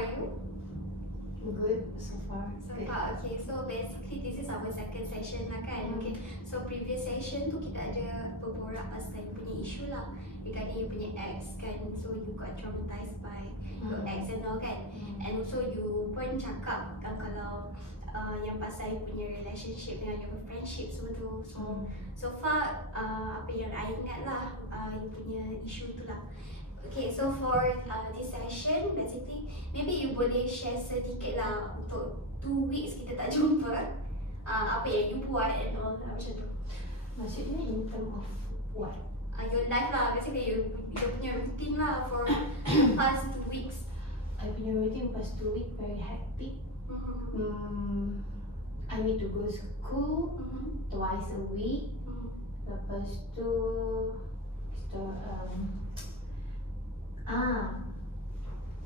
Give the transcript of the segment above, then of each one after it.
are you? Good so far. So Good. far, okay. So basically this is our second session lah kan. Okay. So previous session tu kita ada berborak pasal you punya issue lah regarding you punya ex kan. So you got traumatized by your ex and all kan. And also you pun cakap kalau yang pasal you punya relationship dengan your friendship semua tu. So far apa yang I ingat lah you punya issue tu lah. Okay, so for this session, basically, maybe you boleh share sedikit lah untuk 2 weeks kita tak jumpa. Apa yang you buat and all lah macam tu. Maksudnya in term of what? Your life lah, basically you punya routine lah for past 2 weeks. I punya routine past 2 weeks very hectic. I need to go school twice a week. Lepas tu kita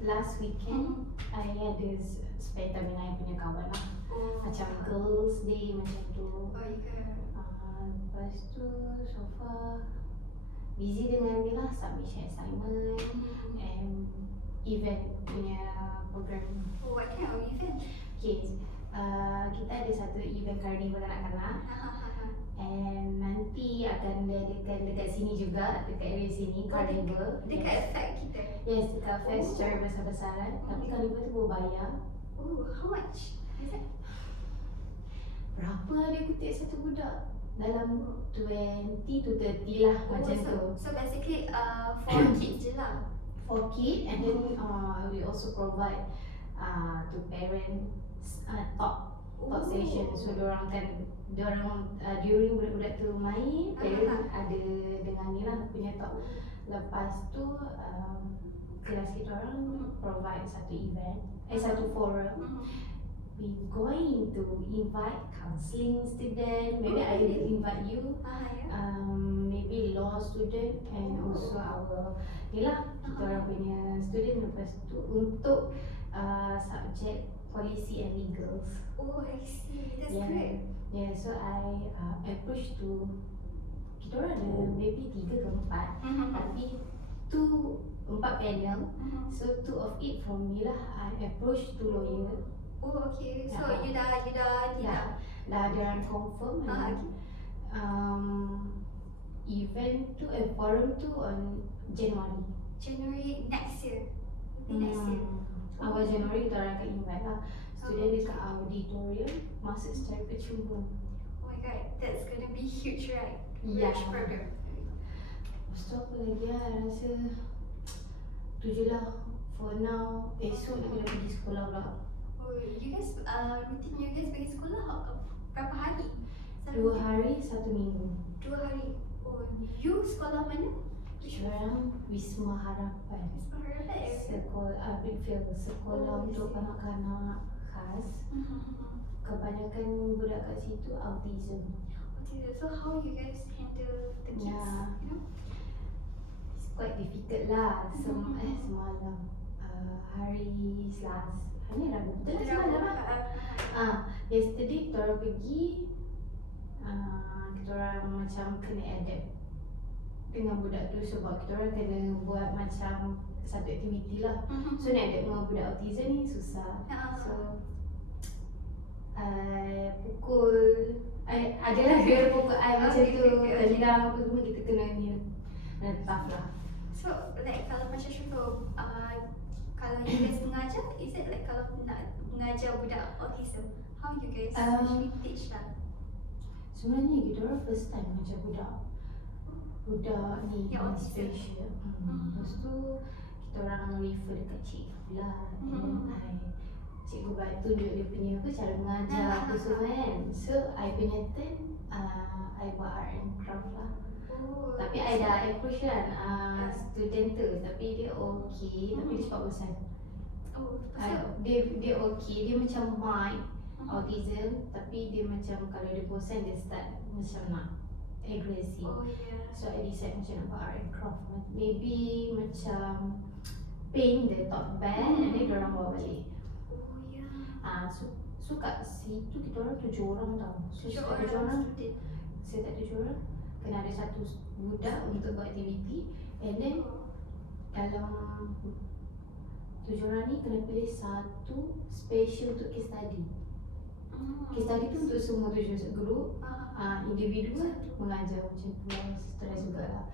last weekend I ada spend time dengan I punya kawan lah. Macam girls day macam tu. Oh ya. Lepas tu so far busy dengan ni lah, submission assignment and event punya program. What kind of event? Okay, kita ada satu event carnival kanak-kanak. And nanti akan diadakan dekat sini juga, dekat area sini, carnival. Dekat flat kita? Yes, dekat fest secara besar-besaran. Tapi carnival tu berbayar. Oh, how much is it? Berapa dia kutip satu budak? Dalam 20 to 30 lah macam tu. So basically for kids je lah? For kid, and then we also provide to parents talk session. So diorang during budak-budak tu main, parents ada dengan ni lah punya talk. Lepas tu kelas kita orang provide satu event, satu forum. We going to invite counselling student, maybe I will invite you, maybe law student and also our ni lah kita orang punya student. Lepas tu untuk subject policy and legals. Oh, I see. That's great. Yeah, so I approach to kita orang ada maybe 3 ke 4, tapi 4 panel. So 2 of it from me lah. I approach 2 lawyer. Oh, okay. So you dah Dah ada orang confirm. Event tu forum tu on January next year. Next year. Awal January kita orang akan invite lah student dekat auditorium, masuk secara percuma. Oh my god, that's gonna be huge, right? Yeah. Huge program. Lepas tu apa lagi lah, rasa tu je lah for now. Esok dia kena pergi sekolah pula. Oh, you guys, routine you guys pergi sekolah berapa hari? 2 hari 1 minggu. 2 hari. Oh, you sekolah mana? Sekarang Wisma Harapan. Sekolah Brickfield, sekolah untuk kanak-kanak khas. Kebanyakan budak kat situ autism. So how you guys handle the kids? Yeah. You know? It's quite difficult lah. Semalam hari Selasa. Hari Rabu. Betul semalam lah. Yesterday kita orang pergi, kita orang macam kena adapt dengan budak tu sebab kita orang kena buat macam satu aktiviti lah. So nak adapt dengan budak autism ni susah. So pukul adalah dia pukul macam tu, tendang apa semua kita kena ni tough lah. So like kalau macam contoh kalau you guys mengajar, is it like kalau nak mengajar budak autism, how you guys usually teach lah? Sebenarnya kita orang first time mengajar budak ni yang special. Lepas tu kita orang refer dekat cikgu lah. Cikgu tunjuk dia punya cara mengajar apa semua kan. So I punya turn, I buat art and craft lah. Tapi I dah approach kan student tu, tapi dia okay, tapi dia cepat bosan. Dia okay, dia macam mild autism, tapi dia macam kalau dia bosan dia start macam nak agresif. So I decide macam nak buat art and craft. Maybe macam paint the tote bag and then diorang bawa balik. So kat situ kita orang 7 orang tau. So setiap 7 orang, setiap 7 orang kena ada satu budak untuk buat aktiviti. And then dalam 7 orang ni kena pilih satu special untuk case study. Case study tu untuk semua 7 group. Individu lah mengajar macam tu lah. Stress jugalah.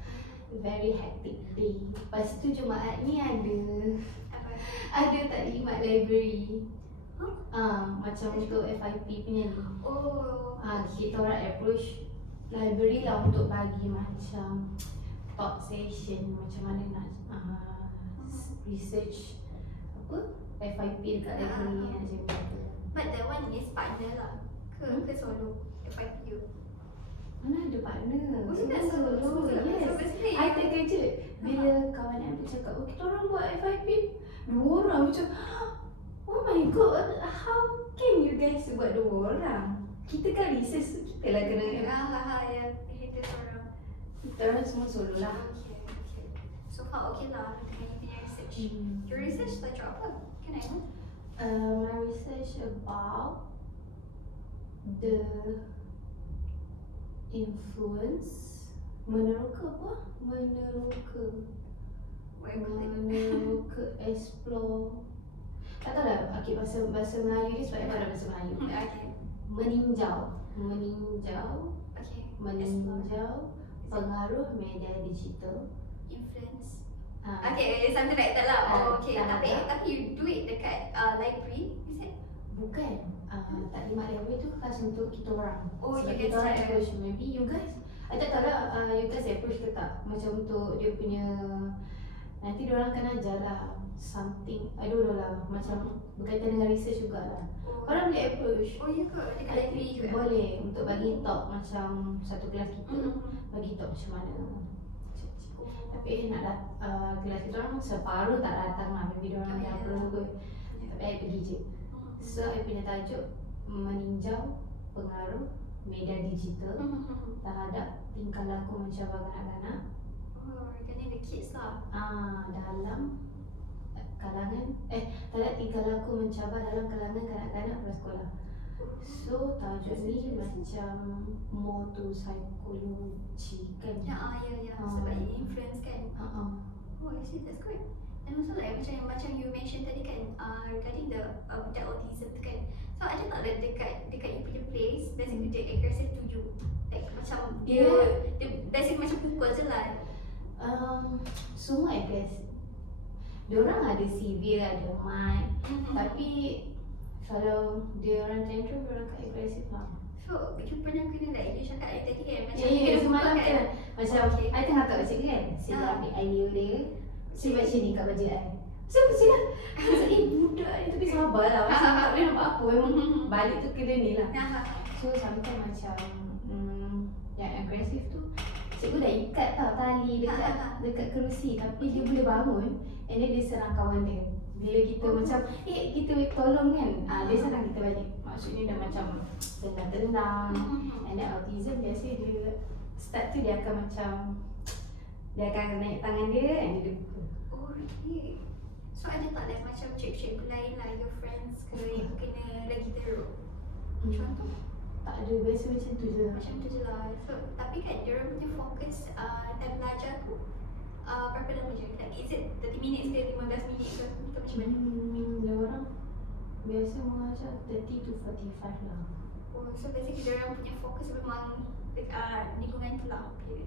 Very hectic day. Lepas tu Jumaat ni ada taklimat library. Macam untuk FIP punya ni. Kita orang approach library lah untuk bagi macam talk session macam mana nak research FIP dekat library macam tu. But that one is partner lah ke solo FIP you? Mana ada partner? Bukan Solo. Yes. basically I terkejut bila kawan aku cakap, kita orang buat FIP 2 orang macam, oh my god, how can you guys buat 2 orang? Kita kan research, kita lah kena. Ya, itu orang. Kita orang semua solo lah. Okay. So far okay lah dengan you punya research. Your research tajuk apa? Can I know? My research about the influence meneroka explore. Tak tahu lah, okay, bahasa Melayu ni sebab ada bahasa Melayu. Okay. Meninjau Explore. pengaruh media digital. Influence. Okay, something like that lah. Okay. Tapi you do it dekat library, is it? Bukan. Taklimat library tu khas untuk kita orang. Oh, sebab you kita guys orang try. approach. Maybe you guys, I tak tahu lah you guys approach ke tak. Macam untuk dia punya, nanti diorang akan ajar lah something, I don't know lah, macam berkaitan dengan research jugalah. Orang boleh approach. Oh ya ke? Dekat library juga? Boleh, untuk bagi talk macam satu kelas kita bagi talk macam mana. Tapi nak kelas kita orang separuh tak datang lah, maybe diorang ada apa kot. Tapi I pergi je. So I punya tajuk meninjau pengaruh media digital terhadap tingkah laku mencabar kanak-kanak Regarding the kids lah. dalam kalangan terhadap tingkah laku mencabar dalam kalangan kanak-kanak prasekolah. So tajuk ni macam more to psychology kan. Ya. Sebab ini influence kan. Oh, I see, that's good. And also like macam you mention tadi kan, regarding the budak autism tu kan. So ada tak dekat you punya place, basically dia aggressive to you? Like macam dia basically macam pukul je lah. Semua agresif. Diorang ada severe, ada mild. Tapi kalau diorang tantrum, diorang tak agresif lah. So, you pernah kena like you cakap tadi kan macam Ya, semalam kan. Macam, Okay. I tengah tak baca kan. Sila ambil idea dia. Sila baca ni kat baju I. So, sila. Macam, budak ni tapi sabar lah. Macam tak boleh nampak apa. Memang balik tu kena ni lah. So, sometimes macam yang agresif tu, cikgu dah ikat tau tali dekat kerusi. Tapi dia boleh bangun. And then dia serang kawan dia. Bila kita macam, kita tolong kan. Dia serang kita balik. Maksudnya dah macam tendang-tendang. And then autism biasa dia start tu dia akan macam, dia akan naik tangan dia and dia pukul. Oh, really? So ada tak like macam cikgu-cikgu lain lah, your friends ke yang kena lagi teruk? Contoh? Tak ada, biasa macam tu je. Macam tu je lah. So, tapi kan diorang punya fokus time belajar tu berapa lama je? Like, is it 30 minutes ke 15 minit ke? Atau macam mana? Dia orang biasa mengajar 30 to 45 lah. Oh, so basically diorang punya fokus memang lingkungan tu lah. Ya.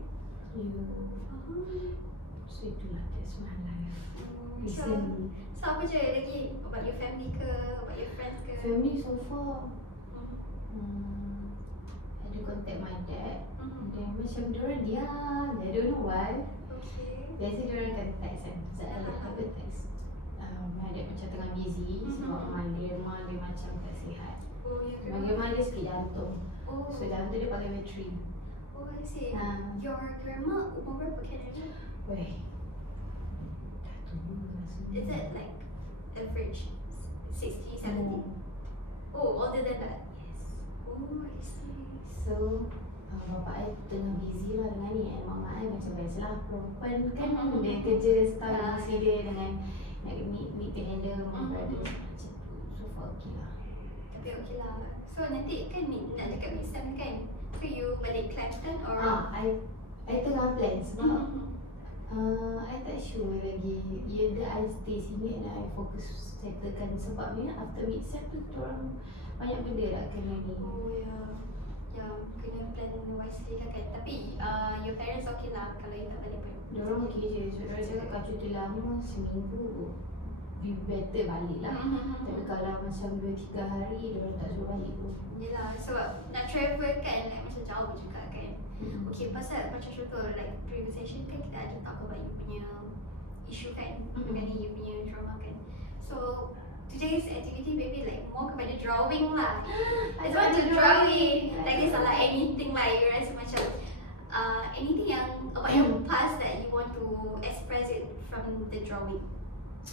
So itulah, that's my life. So Recently. apa je lagi? About your family ke? About your friends ke? Family so far, I ada contact my dad. Then macam diorang diam, I don't know why. Okay. Biasa diorang akan text kan. Saya ada text. My dad macam tengah busy sebab mak dia macam tak sihat. Oh, ya ke? Mak dia sakit jantung. Oh, So jantung dia pakai bateri. oh, I see. Your grandma umur berapa Canada? Weh, dah tua rasanya. Is it like average 60, 70? Oh, older than that? Yes. Oh, I see. So bapak I tengah busy lah dengan ni. And mak I macam biasalah perempuan kan. Dia kerja setahun mesti dia dengan nak meet to handle my brothers macam tu. So far okay lah. Tapi okay lah. So nanti kan ni nak dekat Misam kan? So you balik Clapton or? I tengah plan sebab I tak sure lagi. Either I stay sini and I fokus settlekan. Sebab ni after mid-sep tu orang banyak benda lah kena ni. Oh ya. Ya, kena plan wisely lah kan. Tapi your parents okay lah kalau you tak balik pun. Diorang okay je. So diorang cakap kalau cuti lama seminggu be better balik lah. Tapi kalau macam 2-3 hari diorang tak suruh balik pun. Yelah, sebab nak travel kan like, macam jauh juga kan. Okay, pasal macam contoh like previous session kan kita ada talk about you punya issue kan, mengenai you punya trauma kan. So today's activity maybe like more kepada drawing lah. It's about to drawing. Tak kisahlah anything lah you rasa macam anything yang about your past that you want to express it from the drawing.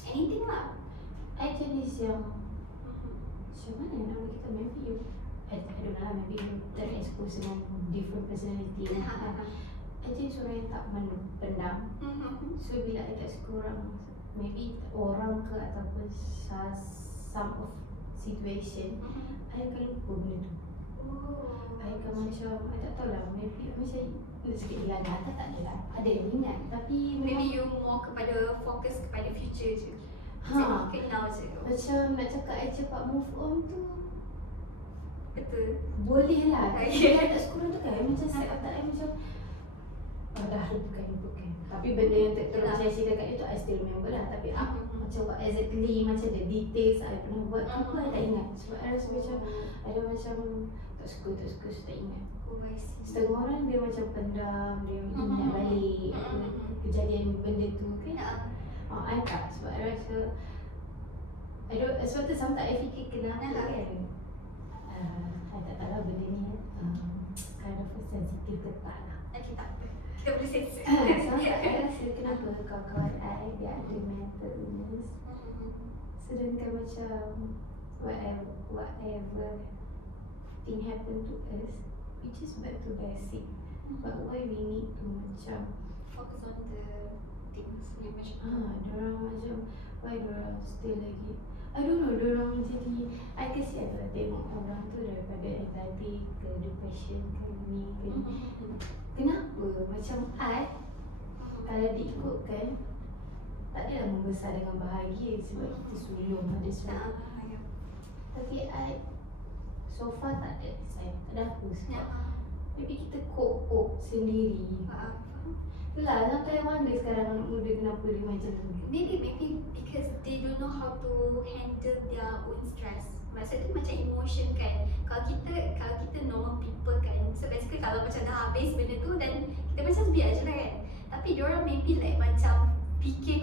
Anything lah. I jenis yang macam mana nama kita, maybe you I don't know lah, maybe you terexpose dengan different personality kan. I jenis orang yang tak pendam. So bila I kat sekurang maybe orang ke ataupun some of situation, I akan lupa benda tu. I akan macam, I tak tahu lah, maybe macam sikit hilang atau tak ada lah. Ada yang ingat tapi Maybe you more kepada fokus kepada future je. Ha. Now je. macam nak cakap I cepat move on tu Betul. boleh lah. Okay. Bila tak sekurang tu kan I macam set otak I macam dah lupakan. Tapi benda yang terus saya cerita kat itu I still remember lah. Tapi macam what exactly, macam the details I pernah buat apa I tak ingat. Sebab I rasa macam ada macam tak suka so tak ingat. Oh, I see. Setengah orang dia macam pendam, dia ingat balik apa kejadian benda tu kan. I tak, sebab I rasa sebab tu sometimes I fikir kenapa kan I tak tahu lah benda ni kind of sensitive ke tak lah. Okay, tak apa. Kita boleh sensor. Sometimes I rasa kenapa kawan-kawan I dia ada mental illness, sedangkan macam whatever thing happen to us, we just back to basic. But why we need to macam Focus on the things yang macam diorang macam why diorang still lagi I don't know, diorang jadi I kesian lah tengok orang tu daripada anxiety ke depression ke ni ke ni. Kenapa macam I kalau diikutkan tak adalah membesar dengan bahagia sebab kita sulung ada semua. Tapi I so far tak ada, saya tak ada apa sebab maybe kita cope sendiri. Itulah sampai wonder sekarang anak muda kenapa dia macam tu. Maybe because they don't know how to handle their own stress. Maksudnya macam emotion kan. Kalau kita normal people kan, so basically kalau macam dah habis benda tu dan kita macam biar je lah kan. Tapi diorang maybe like macam fikir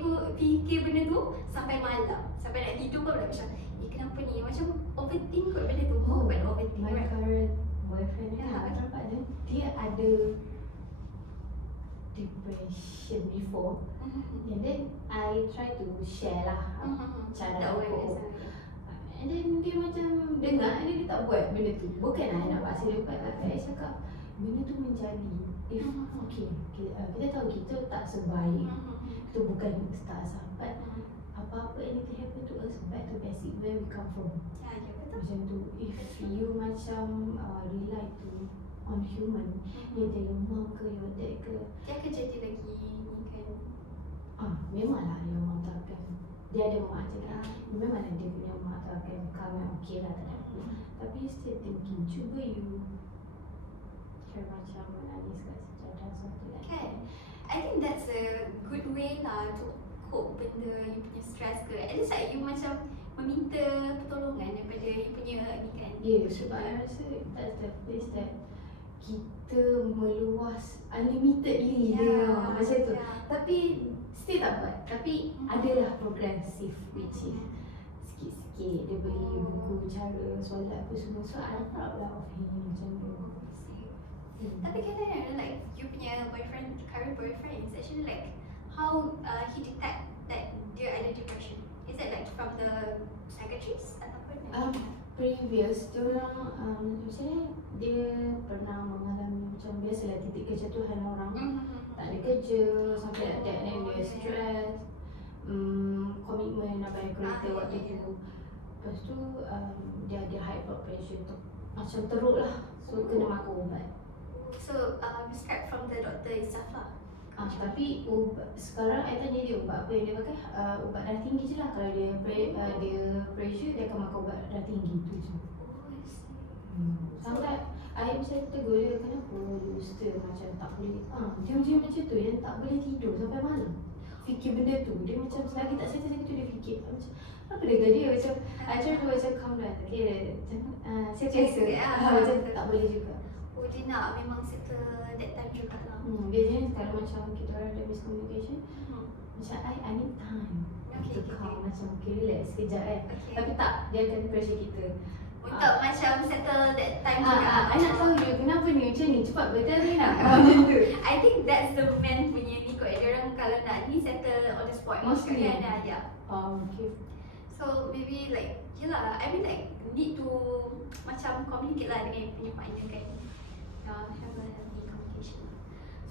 benda tu sampai malam, sampai nak tidur pun dah macam kenapa ni, macam overthink kot benda tu. Bukan overthink, my right? current boyfriend kan, nampak dia ada depression before, and then I try to share lah cara Tak aku awareness cope. lah. And then dia macam dengar, and then dia tak buat benda tu. Bukan lah nak paksa dia buat, tapi I cakap benda tu menjadi. If kita tahu kita tak sebaik, kita bukan star sampai apa-apa anything happen to us, back to basic where we come from. Ya, betul. Macam tu, if you macam rely to on human, either your mom ke your dad ke, Dia akan jadi lagi ni kan. memanglah your mom tak akan, dia ada mak cakap memanglah dia punya mak tak akan come and okay lah, tak ada apa. Tapi still thinking, cuba you try macam menangis kat sejadah something like Kan? that. I think that's a good way lah to cope benda you punya stress ke. At least like you macam meminta pertolongan daripada you punya ni kan. Sebab I rasa that's the place that kita meluas unlimitedly macam tu. Tapi still tak buat. Tapi adalah progressive, which is sikit-sikit dia beli buku cara solat apa semua. So I'm proud lah of him macam tu. Tapi kadang like you punya current boyfriend is actually like how he detect that dia ada depression. Is that like from the psychiatrist ataupun Previous diorang macam dia pernah mengalami macam biasalah titik kejatuhan orang, tak ada kerja sampai like that, then dia stress, komitmen apa yang kereta waktu tu. Lepas tu dia ada high blood pressure tu, macam teruk lah, so kena makan ubat. So prescribed from the doctor itself lah. Tapi ubat, sekarang I tanya dia ubat apa yang dia pakai, ubat darah tinggi je lah. Kalau dia dia pressure, dia akan makan ubat darah tinggi tu je. Oh, I see. Sampai I macam tegur dia, kenapa you still macam tak boleh, dia macam tu, dia tak boleh tidur sampai malam fikir benda tu. Dia macam selagi tak settle tu dia fikir macam apa dia macam I try to macam calm down. Okay, macam biasa macam tak boleh juga. Oh, dia nak memang settle that time juga lah. Biasanya kalau macam kita orang ada miscommunication, macam I need time Okay, to calm, macam okay relax sekejap Okay. Tapi tak, dia akan pressure kita Untuk macam settle that time juga. I nak tahu you kenapa ni macam ni, cepat betul ni nak macam tu. I think that's the man punya ni kot. Diorang kalau nak ni settle on the spot. Mostly. Kan, ya. Okay. So maybe like, yelah, I mean like need to macam communicate lah dengan punya partner kan. Have a healthy communication.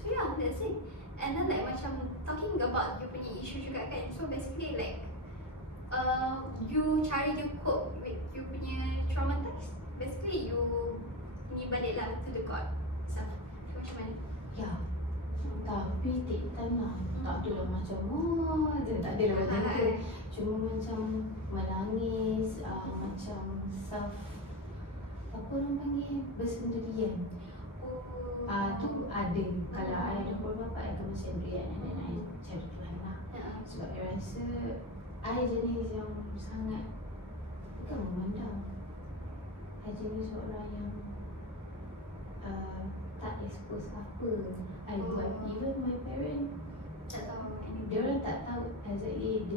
So yeah, that's it. And then like macam talking about you punya issue juga kan. So basically like you cara you cope with you punya traumatized. Basically you ni balik lah to the God itself. So macam mana? Ya, tapi take time lah. Tak adalah macam tak adalah macam tu. Cuma macam menangis, macam self, apa orang panggil, bersendirian. Tu ada. Kalau I ada beberapa, I akan bersendirian dan I cari Tuhan lah. Sebab I rasa I jenis yang sangat, bukan memandang, I jenis orang yang tak expose apa I buat. Even my parent Tak tahu. dia orang tak tahu exactly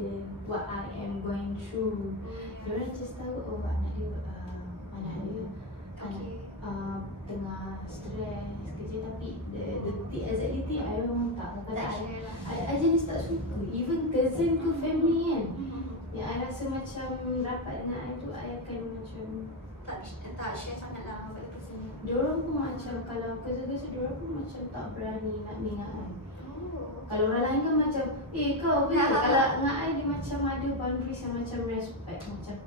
what I am going through. Dia orang just tahu anak dia tengah stres kerja, tapi the exactly thing I memang tak. Kadang-kadang I jenis tak suka. Even cousin ku family kan, yang I rasa macam rapat dengan I tu, I akan macam tak share sangat lah pada person ni. diorang pun macam, kalau kerja-kerja diorang pun macam tak berani nak minat I. Kalau orang lain kan macam, kau apa? Kalau dengan I dia macam ada boundaries yang macam respect, macam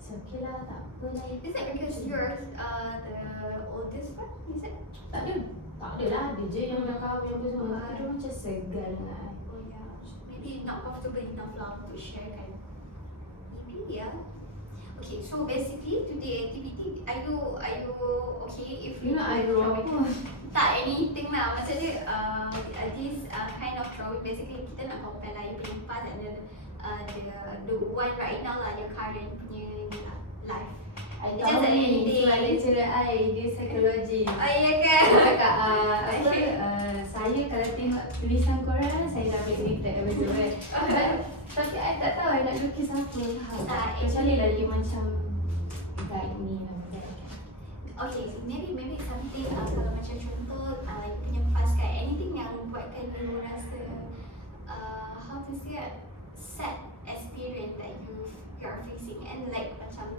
it's okay lah, tak apa lah. Is that because you're the oldest one? Is it? Tak ada lah, dia je yang dah kahwin apa semua. Tapi dia macam segan dengan I. Oh yeah. Maybe not comfortable enough lah to share kan. Maybe yeah. Okay, so basically today activity, are you okay if You know I grow up pun. tak anything lah. Maksudnya this kind of drawing basically kita nak compare lah you punya past and then the one right now lah, your current punya life. I It's tahu just ni, anything. sebab lecturer I, dia psikologi. Oh iya kan? Cakap saya kalau tengok tulisan korang, saya dah boleh cerita apa semua. Tapi I tak tahu I nak lukis apa. Kecuali lah you macam guide me lah. Okay, maybe something kalau macam contoh you punya past kan, anything yang buatkan you rasa how to say sad experience that you are facing, and like macam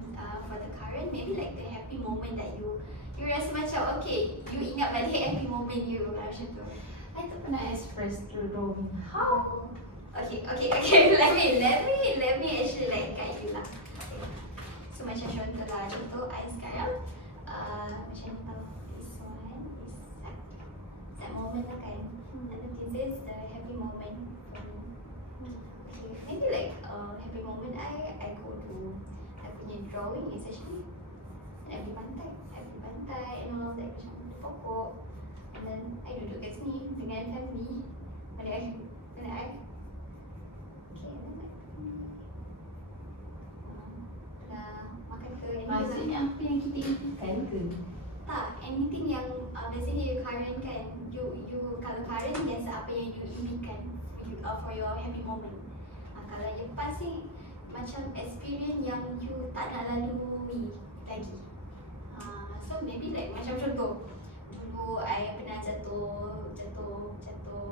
for the current, maybe like the happy moment that you rasa macam okay, you ingat balik happy moment you macam tu. I tak pernah express through drawing. How? Okay. Let me actually like guide you lah. Okay. So macam contoh lah, contoh I sekarang macam tahu this one is sad moment lah kan. And then this is the happy moment for me. Okay, maybe like happy moment I go to I punya drawing is actually I pergi pantai and all that, macam pokok, and then I duduk kat sini dengan family. Ada I okay, and then like makan ke anything. Maksudnya apa yang kita impikan ke? Tak, anything yang biasanya you current kan, you kalau current biasa apa yang you impikan for your happy moment. Kalau yang past ni macam experience yang you tak nak lalui lagi. So maybe like macam contoh, dulu I pernah jatuh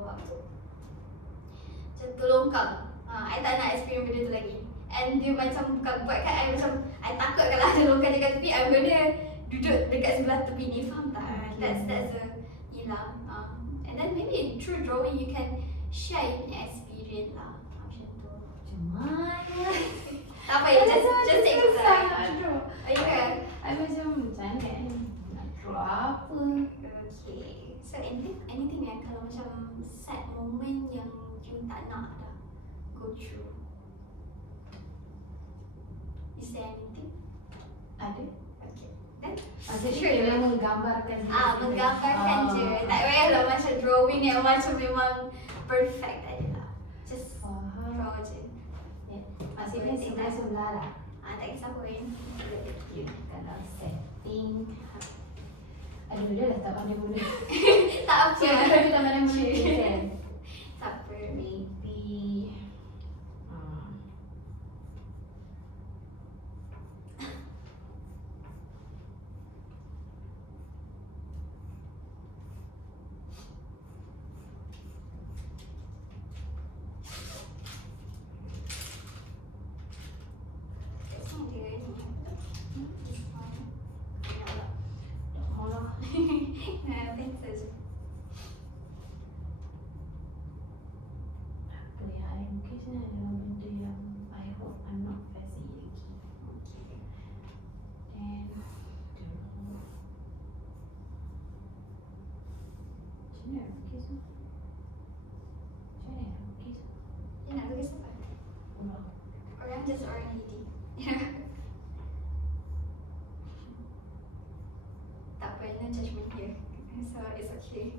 apa tu? Jatuh longkang. I tak nak experience benda tu lagi. And dia macam buatkan I macam I takut kalau ada longkang dekat tepi, I'm gonna duduk dekat sebelah tepi ni, faham tak? That's a hilang. And then maybe through drawing you can share your punya experience lah. Macam tu. Macam mana? Tak apa, just take your susah time. nak draw. Oh ya. I macam mana nak draw apa? Okay. So anything yang kalau macam sad that moment yang you tak nak dah go through? Is there anything? Ada. Okay. Then Maksudnya Sure. dia menggambarkan diri kita. menggambarkan je. Tak payahlah macam drawing yang macam memang perfect tak ada lah. Just Faham. draw je. Maksudnya sebelah-sebelah lah. Tak kisah pun. Kalau setting, aduh dia dah tak mana-mana. Tak apa. So kita tak mana-mana kan. Tak apa. Maybe Sini dia ni. This one. Ya Allah. Allah. Nah, pencil je. Apa ya, mungkin saya ada benda yang I hope I'm not fussy lagi. Okay. And don't know. Macam mana nak lukis tu? Macam mana nak lukis tu? Dia nak lukis apa? Allah. Orang just orang lady. Tak apa, no judgement here. So it's okay.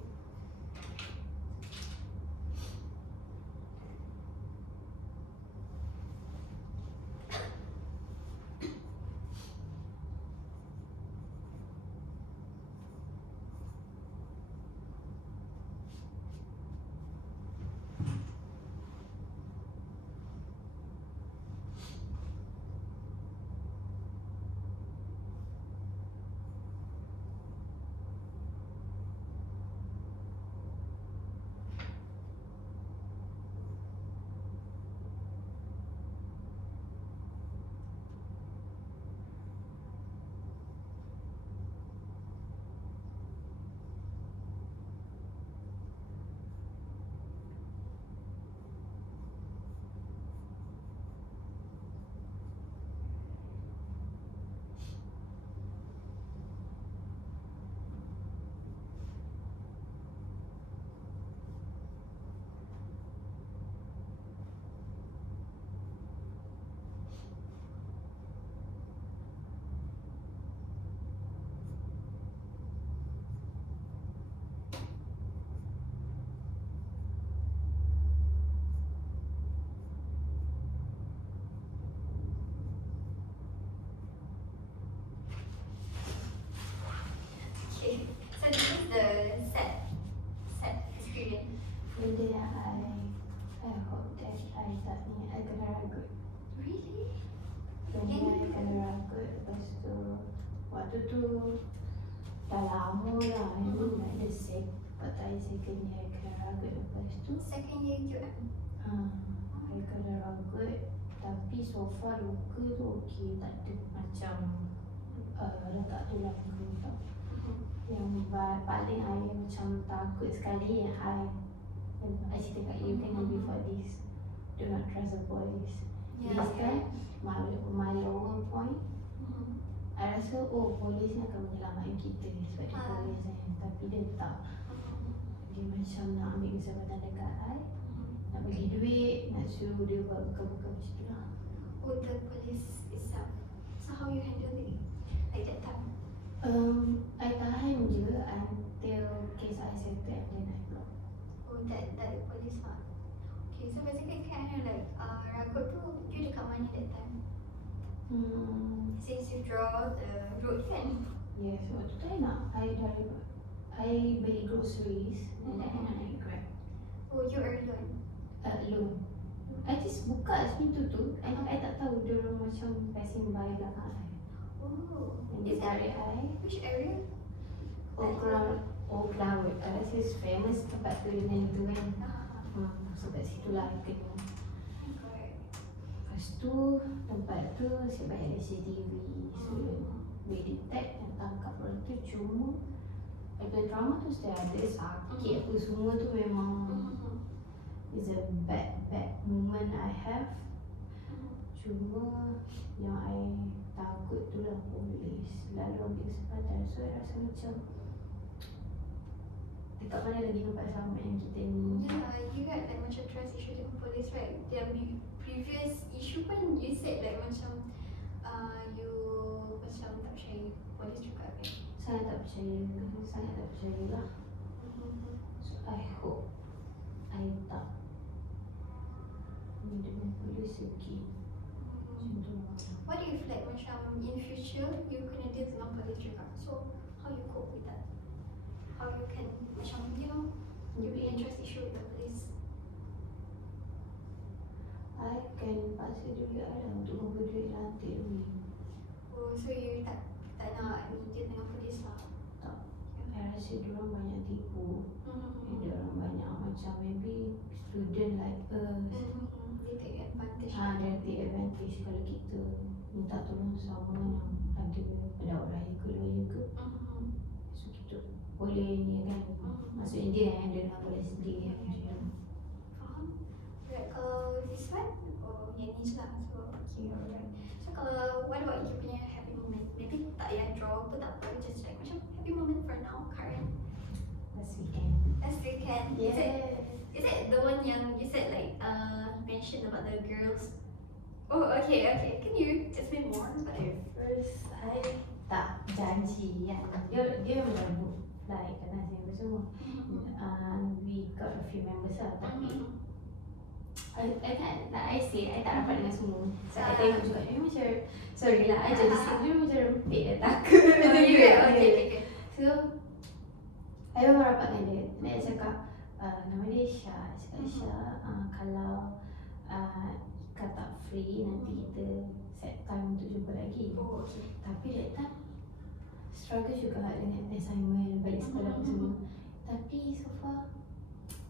Okay. So this is the set experience. Benda yang I hope that I tak ni, I kena ragut. Really? Benda Yang I kena ragut, lepas tu waktu tu dah lama lah, I mean like the second year I kena ragut, lepas tu Second year UM. I kena ragut, tapi so far luka tu okey, tak ada macam letak tulang ke tak. Yang paling I macam takut sekali yang I cerita kat you kan before this, do not trust the boys. This kan my lower point, I rasa polis ni akan menyelamatkan kita sebab dia polis kan, tapi dia tak. Dia macam nak ambil kesempatan dekat I, nak bagi duit, nak suruh dia buat buka-buka macam tu lah. Oh, the police itself. So how you handle it? Like that time? I tahan je until case I settle and then I block. Oh, that police lah. Okay, so basically kind of like ragut tu you dekat mana that time? Since you draw the road kan? Yes, waktu tu I beli groceries and then I nak naik Grab. Oh, you alone? Loan. I just buka pintu tu and I tak tahu dia orang macam passing by belakang I. Oh, And is dia that tarik I. which area? Old Cloud. I rasa famous tempat tu dengan itu kan. So kat situ lah I kena. Oh my god. Lepas tu tempat tu asyik banyak CCTV, so boleh detect dan tangkap orang tu. Cuma daripada drama tu still ada sakit apa semua tu memang is a bad moment I have. Cuma yang I takut tu lah polis selalu ambil kesempatan, so I rasa macam dekat mana lagi nampak sama yang kita ni. Yeah, you had like macam trust issue dengan polis, right? Yang previous issue pun you said like macam you macam tak percaya polis juga kan? Sangat tak percaya lah. So I hope I tak ni dengan polis lagi. Macam tu lah. What if like macam in future you kena deal dengan polis juga? So how you cope with that? How you can macam you be in trust issue with the police? I can paksa juga lah untuk kumpul duit rantai dulu. Oh, so you tak nak ni deal dengan polis lah? Tak. I rasa diorang banyak tipu. Diorang banyak macam maybe student like us. They take advantage. Dia take advantage kalau kita minta tolong sama yang ada pendawat raya ke lawyer ke. So kita boleh ni kan. Maksudnya dia yang handle dengan polis sendiri kan macam tu. Faham? Right, kalau this one, yang ni je lah. So, okay, alright. So, kalau what about you punya happy moment? Maybe tak payah draw pun tak apa, just like macam happy moment for now, current. Last weekend. Last weekend. Yeah. Is it the one yang you said like mentioned about the girls? Oh, okay. Can you explain more about it? First, I tak janji yang dia macam fly kan saya semua. We got a few members lah tapi I tak like I say I tak rapat dengan semua. So I tengok juga macam sorry lah I jadi dia macam rempit dah takut macam tu. Okay. So I memang rapat dengan dia. Dia cakap nama dia Syah. Cakap Syah kalau kau tak free nanti kita set time untuk jumpa lagi. Oh, okay. Tapi that time struggle juga dengan assignment balik sekolah apa semua. Tapi so far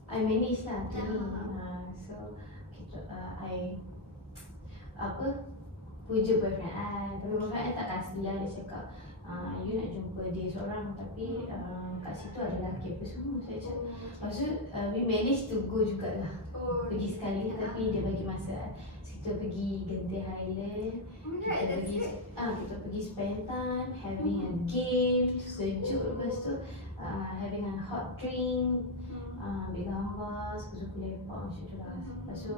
I manage lah tu ni. So kita I pujuk boyfriend I. Tapi boyfriend I tak kasih lah. Dia cakap you nak jumpa dia seorang tapi kat situ ada lelaki apa semua. Saya cakap lepas tu we manage to go jugalah. Pergi sekali tapi dia bagi masa kita pergi Genting Highland. Kita pergi spend time having a game sejuk, lepas tu having a hot drink, ambil gambar, suku-suku lepak macam tu lah. Lepas tu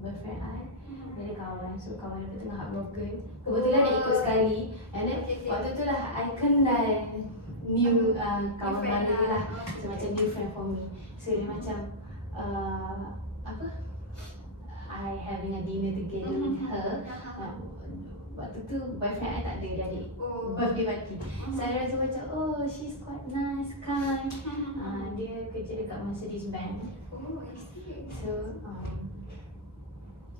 boyfriend I dia ada kawan, so kawan dia tengah heartbroken. Kebetulan dia ikut sekali and then waktu tu lah I kenal new kawan baru dia lah. So macam new friend for me. So dia macam I having a dinner together with her. Waktu tu boyfriend I tak ada, dia ada birthday party. So I rasa macam oh she's quite nice, kind. Dia kerja dekat Mercedes-Benz. Oh, I see. So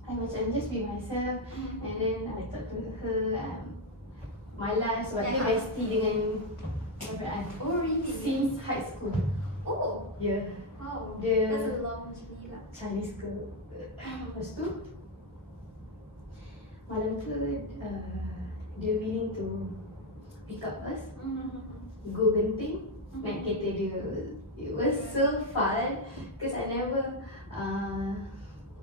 I macam just be myself and then I talk to her malas sebab dia bestie dengan boyfriend I. Oh, really? Since high school. Oh, Yeah. wow. Dia That's a long journey lah. Chinese girl. Lepas tu malam tu dia willing to pick up us, go Genting, naik kereta dia. It was so fun because I never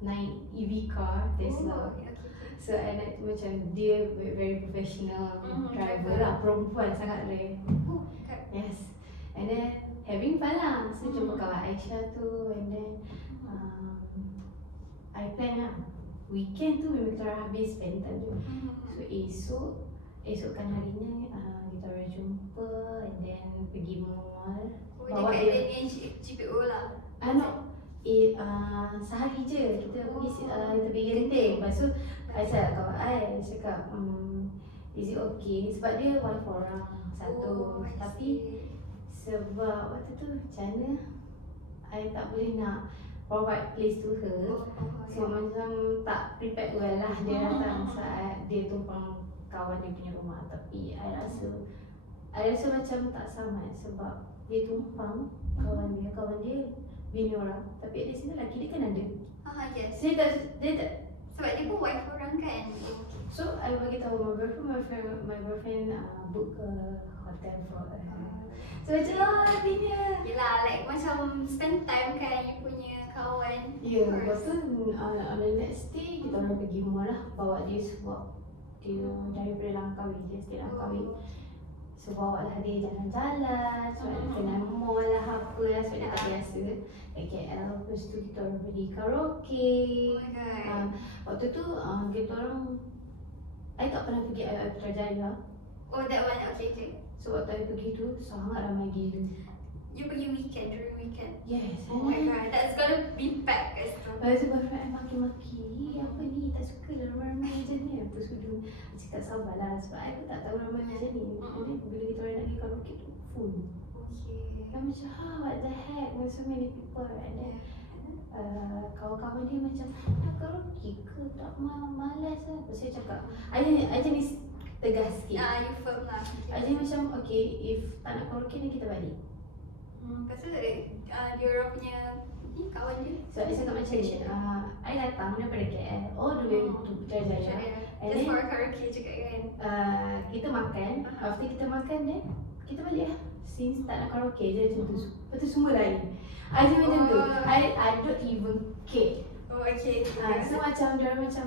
naik EV car Tesla. Okay. So I naik tu macam dia very professional driver lah, perempuan sangat rare. Oh, okay. Yes. And then having fun lah. So jumpa kawan Aisyah tu and then I plan lah weekend tu memang kita orang habis spend time je. So esokkan harinya kita orang jumpa and then pergi mall. Oh, dekat dia ni GPO lah. Sehari je kita pergi Genting. Lepas tu I cakap kawan I cakap is it okay sebab dia one for orang satu. Tapi sebab waktu tu macam mana I tak boleh nak provide place to her. So macam tak prepared well lah dia datang saat dia tumpang kawan dia punya rumah. Tapi I rasa macam tak sama sebab dia tumpang kawan dia bini orang. Tapi di sini lelaki dia kan ada. Yes. So dia tak Sebab dia pun wife orang kan. so I bagi tahu my boyfriend book a hotel for her. So macam artinya Yelah, like macam spend time kan you punya kawan. ya, lepas tu on the next day kita orang pergi mall lah, bawa dia sebab dia daripada Langkawi, dia stay Langkawi. So bawa lah dia jalan-jalan, sebab dia kenal mall lah apa lah, sebab dia tak biasa kat KL. Lepas tu kita orang pergi karaoke. Oh my god. Waktu tu kita orang, I tak pernah pergi IOI Putrajaya. Oh that one, okay. So waktu I pergi tu sangat ramai gila. You pergi weekend, during weekend. Yes. Oh my god, that's gonna be packed kat situ. Lepas tu boyfriend I maki-maki, apa ni, tak suka lah ramai macam ni. Lepas tu dia cakap sabarlah, sebab I pun tak tahu ramai macam ni. Jadi bila kita orang nak pergi karaoke tu full. Okay. I macam, what the heck, there's so many people. And then kawan-kawan dia macam, nak karaoke ke, tak malas lah. Lepas saya cakap, I jenis tegas sikit. You firm lah. I jenis macam, okay, if tak nak karaoke ni kita balik. Lepas tu dia orang punya ni kawan dia. So I cakap macam ni, I datang daripada KL all the way to Putrajaya. And Just then for karaoke juga kan. kita makan, after kita makan then kita balik lah. Since tak nak karaoke je macam tu. Lepas tu semua lain. I je macam tu. I don't even care. Oh okay. So macam dia orang macam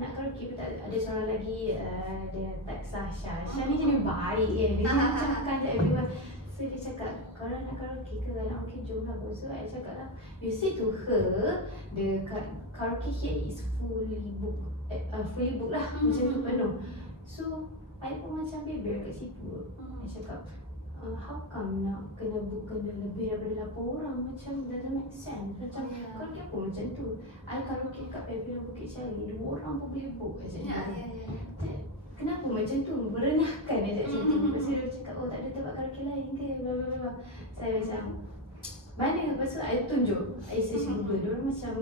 nak karaoke pun tak ada seorang lagi, dia text Sasha. Sasha ni jadi baik kan. Dia macam kan everyone. So dia cakap, korang nak karaoke ke? Kalau okay, jom lah. So I cakap lah, you say to her, the karaoke here is fully booked lah, macam tu penuh. So I pun macam bebel kat situ. I cakap, how come nak kena book kena lebih daripada 8 orang? Macam doesn't make sense. Macam karaoke apa macam tu? I karaoke kat Pavilion Bukit Jalil, 2 orang pun boleh book macam tu. Kenapa macam tu? Merendahkan dia kat situ. Lepas tu dia cakap, oh tak ada tempat karaoke lain ke? Bla bla bla. Saya macam, mana? Lepas tu I tunjuk, I search Google. Diorang macam,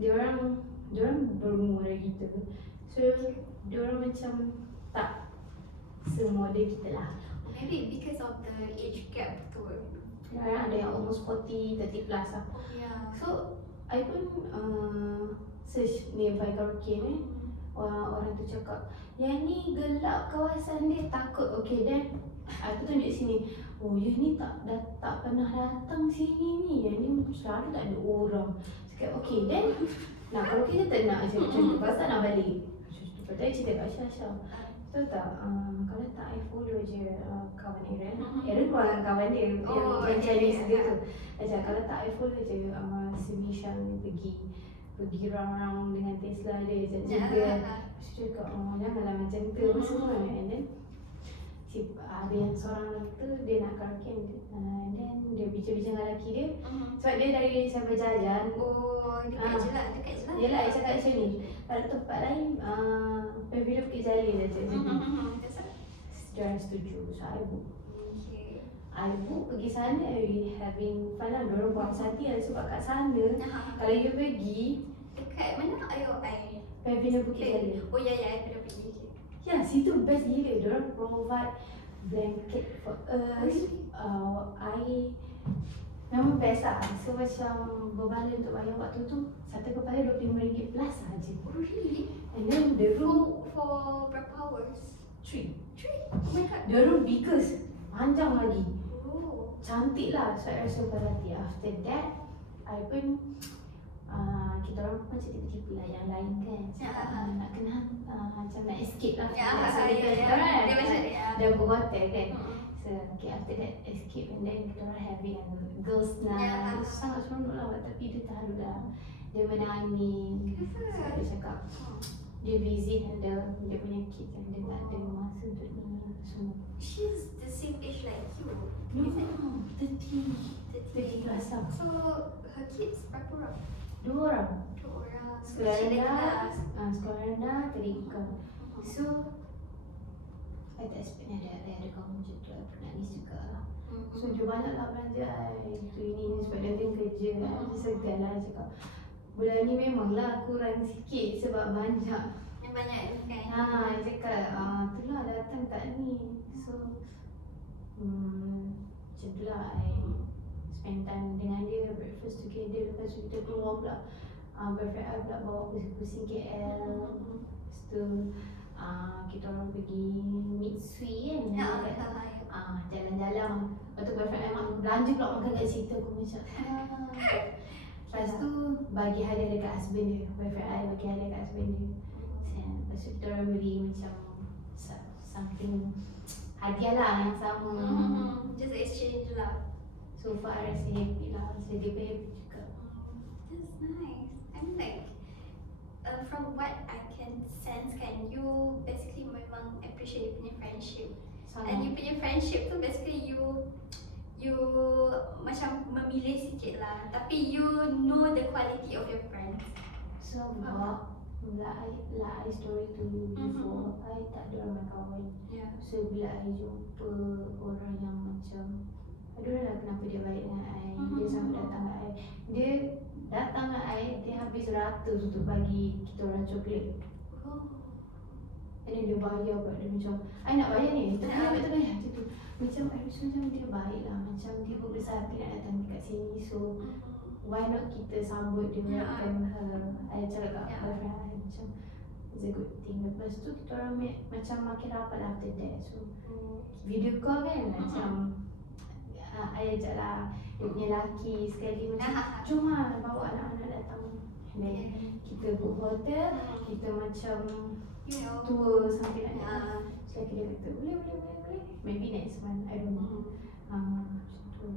diorang berumur dari kita. So diorang macam tak semodel kita lah. Maybe because of the age gap tu. Diorang ada yang almost 40, 30 plus lah. Yeah. So I pun search nearby karaoke ni. Orang tu cakap, yang ni gelap kawasan dia, takut. Okay, then aku tunjuk sini. Oh, yang ni tak pernah datang sini ni. Yang ni selalu tak ada orang. Cakap, okay, then kalau kita tak nak macam tu, pasal nak balik. Lepas tu I cerita kat Syasha. Tahu tak, kalau tak I follow je kawan Aaron. Aaron kawan dia, yang Chinese dia tu. Macam kalau tak I follow je si Misha ni pergi round-round dengan Tesla dia, jaga. Lepas tu cakap, janganlah macam tu apa semua. And then ada yang seorang lelaki tu, dia nak karaoke. And then dia bincang-bincang dengan lelaki dia. Sebab dia dari sampai jalan. Oh, dekat je lah. Yelah, I cakap macam ni. Kalau tempat lain, Pavilion Bukit Jalil je. Dia orang setuju. So I book. I book pergi sana, we having fun lah. Diorang buang hati lah sebab kat sana kalau you pergi dekat mana IOI? Pavilion Bukit Jalil. Oh ya, I pernah pergi. Ya, situ best gila. Diorang provide blanket for us. I memang best lah. So macam berbala untuk bayar waktu tu, satu kepala RM25 plus sahaja. Oh really? And then the room For berapa hours? 3. Oh my god. The room biggest, panjang lagi. Oh. Cantik lah, so I rasa berhati. After that, I pun kita orang pun macam tipu-tipu lah yang lain kan. Nak kena macam nak escape lah. So kita orang dia macam dah berhotel kan. So okay, after that escape and then kita orang having girls night. Sangat seronok lah, tapi dia terlalu dah. Dia menangis. So dia cakap dia visit dia punya kids and dia tak ada masa untuk ni semua. She's the same age like you. No, 30 plus lah. So her kids berapa orang? 2 orang. 2 orang. Sekolah rendah, tadika. So I tak expect ada kamu macam tu. I pun nangis juga lah. So dia banyak lah belanja itu ini sebab dia ada kerja. Dia segan lah cakap, bulan ni memanglah kurang sikit sebab banyak. Yang banyak ni kan? Cakap itulah datang kat ni. So macam tu lah I spend time dengan dia, breakfast together. Lepas tu kita keluar pula, boyfriend I pula bawa pusing-pusing KL. Lepas tu kita orang pergi Mitsui kan, jalan-jalan. Lepas tu boyfriend I belanja pula makan kat situ. Aku macam lepas tu bagi hadiah dekat husband dia. Boyfriend I bagi hadiah dekat husband dia. Lepas tu kita orang beli macam something hadiah lah yang sama. Just exchange lah. So far I rasa happy lah. So dia pun happy juga. That's nice. I mean like from what I can sense kan, you basically memang appreciate you punya friendship. And you punya friendship tu basically you macam memilih sikit lah. Tapi you know the quality of your friends. So like I story to you before, I tak ada ramai kawan. Yeah. So bila I jumpa orang yang macam, I don't know lah kenapa dia baik dengan I. Dia sampai datang dengan I. Dia datang dengan I, dia habis 100 untuk bagi kita orang coklat. Oh. And then dia bayar buat dia macam, I nak bayar ni, tak bayar macam tu. Macam I rasa macam dia baik lah. Macam dia berbesar hati nak datang dekat sini. So why not kita sambut dia, welcome her. I cakap kat boyfriend I macam it's a good thing. Lepas tu kita orang macam makin rapat lah after that. So video call kan macam I ajak lah dia punya lelaki sekali macam jom lah bawa anak-anak datang. And then kita book hotel, kita macam You know. tour sampai nak so dia kata boleh. Maybe next month, I don't know. Macam tu.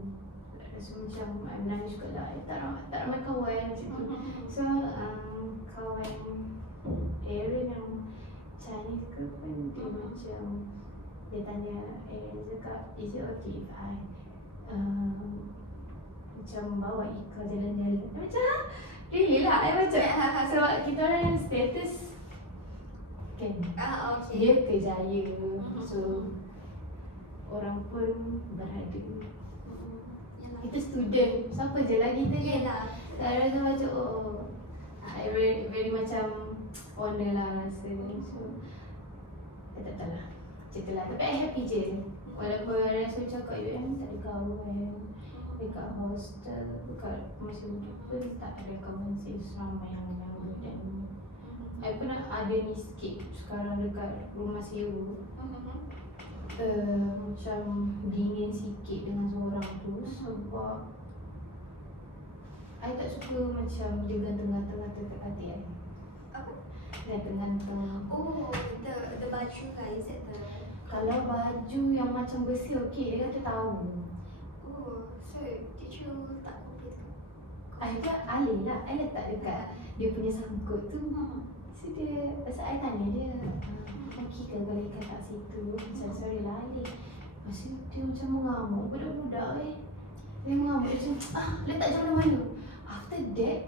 So macam I menangis juga lah. Tak ramai kawan macam tu. So kawan Aaron yang Chinese ke pun dia macam dia tanya Aaron cakap, is it okay if I macam bawa Ika jalan-jalan? Macam really lah. I macam sebab kita orang status kan Okay. dia kejaya. So orang pun berada. Kita student, siapa je lagi kita kan. Yelah. I rasa macam I very macam honor lah rasa. So I tak tahu lah cerita lah. Tapi I happy je. Walaupun I rasa macam kat UM tak ada kawan, dekat hostel, dekat masa muda pun tak ada kawan seramai yang menyambut. Dan I pernah ada ni sikit sekarang dekat rumah sewa. Macam dingin sikit dengan seorang tu sebab I tak suka macam dia gantung-gantung kat katil I. Apa? Gantung-gantung. Oh, the baju lah, is it the? Kalau baju yang macam bersih okey, dia kata tahu. Oh, so did you tak complete ke? I buat alih lah, I letak dekat dia punya sangkut tu. So dia, pasal I tanya dia, okey ke kalau ikan tak situ? Macam sorry lah alih. Lepas tu dia macam mengamuk, budak-budak dia mengamuk macam, letak je mana-mana. After that,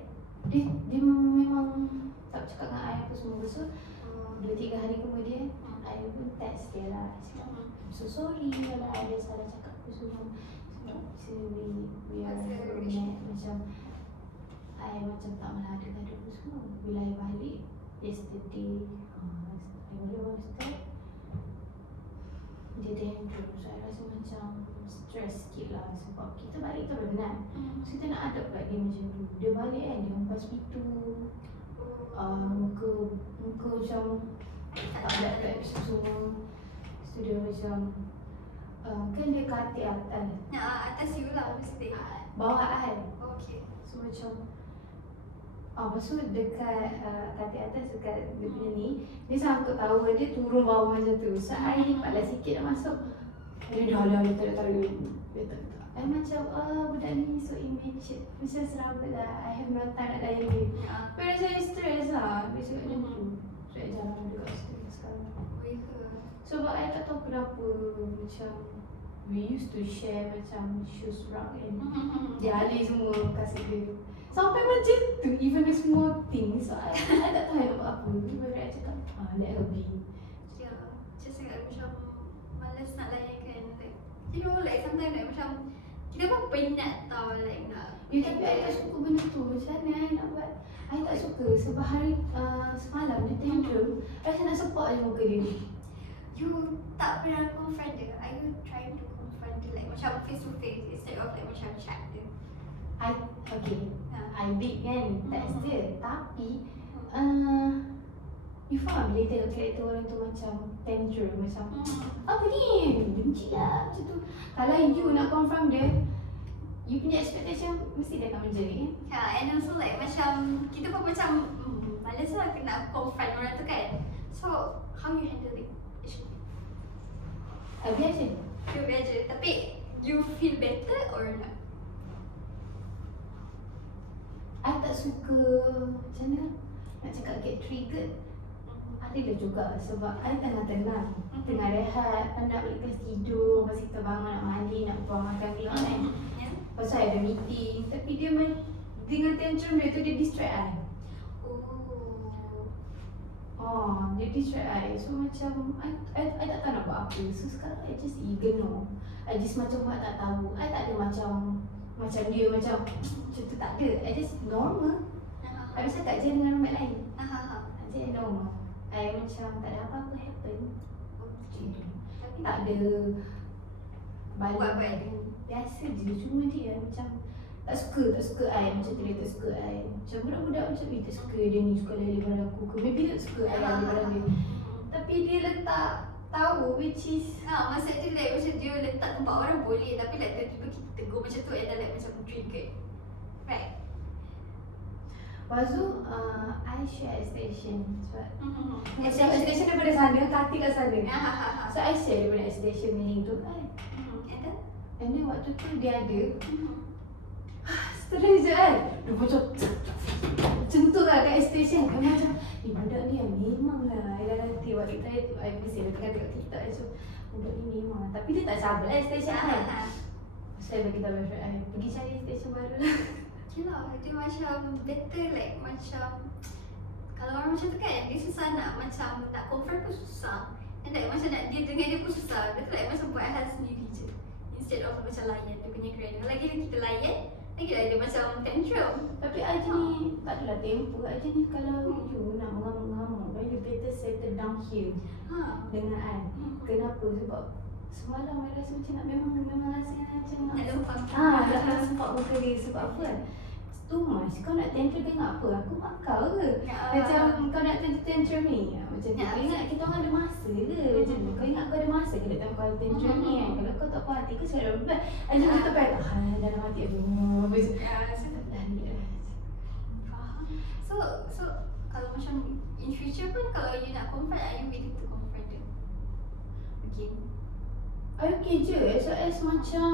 dia memang tak cakap dengan I apa semua. So 2-3 hari kemudian, I pun text dia lah. Cakap, I'm so sorry kalau I ada salah cakap apa semua. So we are met. Macam I macam tak melada-lada apa semua. Bila I balik yesterday, I boleh start dia tantrum. So I rasa macam stress sikit lah sebab kita balik tu benar. So kita nak adapt kat dia macam tu. Dia balik kan, dia hempas pintu, muka macam tak ada semua. So dia macam kan dia katil atas, Atas you lah mesti. bawah I. Okay. So macam lepas tu dekat katil atas dekat dia punya ni, dia sangkut tahu dia turun bawah macam tu. So I lipat lah sikit nak masuk. Dia dah tak tahu. Dia tak. I macam budak ni so immature. Macam serabut lah. I have no time nak layan dia. Tapi saya stress lah. Dia cakap macam tu. So I jalan dekat situ sekarang. Sebab I tak tahu kenapa macam we used to share macam shoes rug and dia alih semua kasih dia. Sampai macam tu, even the small things. So I tak tahu I nak buat apa. Lepas I cakap, let her be. Yeah, just like macam malas nak layankan. Like, you know, like sometimes like macam kita pun penat tau like nak. Tapi I tak suka benda tu. Macam mana I nak buat? I tak suka sebab hari semalam dia tantrum. I rasa nak support je muka dia. You tak pernah confront dia? Are you trying to confront dia like macam face to face instead of like macam chat dia? I did kan text dia. Tapi you faham bila tengok karakter orang tu macam tantrum, macam apa ni? Benci lah macam tu. Kalau you nak confront dia, you punya expectation mesti dia akan menjerit kan? Yeah, and also like macam kita pun macam malas lah kena confront orang tu kan. So how you handle it? Biasa. Feel better. Tapi you feel better or not? I tak suka macam mana nak cakap get triggered. Adalah juga sebab I tengah tenang, tengah rehat, nak balik kelas tidur, lepas kita bangun nak mandi, nak buang makan pula kan. Ya. Lepas tu I ada meeting, tapi dia dengan tantrum dia tu dia distract I. Dia distract I. So macam I tak tahu nak buat apa. So sekarang I just ignore. I just macam buat tak tahu. I tak ada macam dia macam tu tak ada. I just normal. I bisa kat je dengan orang lain. I just normal. I macam tak ada apa-apa happen. Tapi tak ada balik. Biasa je. Cuma dia macam tak suka I. Macam dia tak suka I. Macam budak-budak macam ni tak suka dia ni suka lele pada aku ke. Maybe tak suka I lele pada dia. Tapi dia letak tahu which is Maksud dia like macam dia letak tempat orang boleh. Tapi like tiba-tiba kita tegur macam tu and then like macam trigger. Right? lepas tu I share station sebab Station. station daripada sana, kaki kat sana. Ha. So I share daripada station ni tu kan. And then? And then waktu tu dia ada stress je kan. Dia macam tu lah kat station. I macam budak ni memang lah. I dah nanti waktu tu I mesti tengah tengok TikTok. So budak ni memang. Tapi dia tak sabar lah station kan. So I bagi tahu boyfriend I pergi cari station baru lah. Okay lah, dia macam better like macam kalau orang macam tu kan, dia susah nak macam nak confront pun susah. And like macam nak dia dengan dia pun susah. Dia tu like macam buat hal sendiri je. Instead of macam layan dia punya kerana. Lagi kita layan, lagi lah dia macam tantrum. Tapi I je ni tak adalah temper. I je ni kalau you nak mengamuk-ngamuk, you better settle down here dengan I. Kenapa? Sebab semalam I rasa macam nak memang rasa macam Nak lempang. nak sempat muka dia. Sebab apa kan? Too much. Kau nak tantrum tengok apa? Aku mak kau ke? Macam kau nak tantrum ni. Macam tu. Kau ingat kita orang ada masa ke? Macam tu. Kau ingat kau ada masa ke nak tahu kau ada tantrum ni kan? Kalau kau tak puas hati, kau cakap berbual. Macam tu tak payah. Dalam hati aku. Macam Faham. So kalau macam in future pun kalau you nak confront, are you willing to confront them? Again. I okay je. SOS macam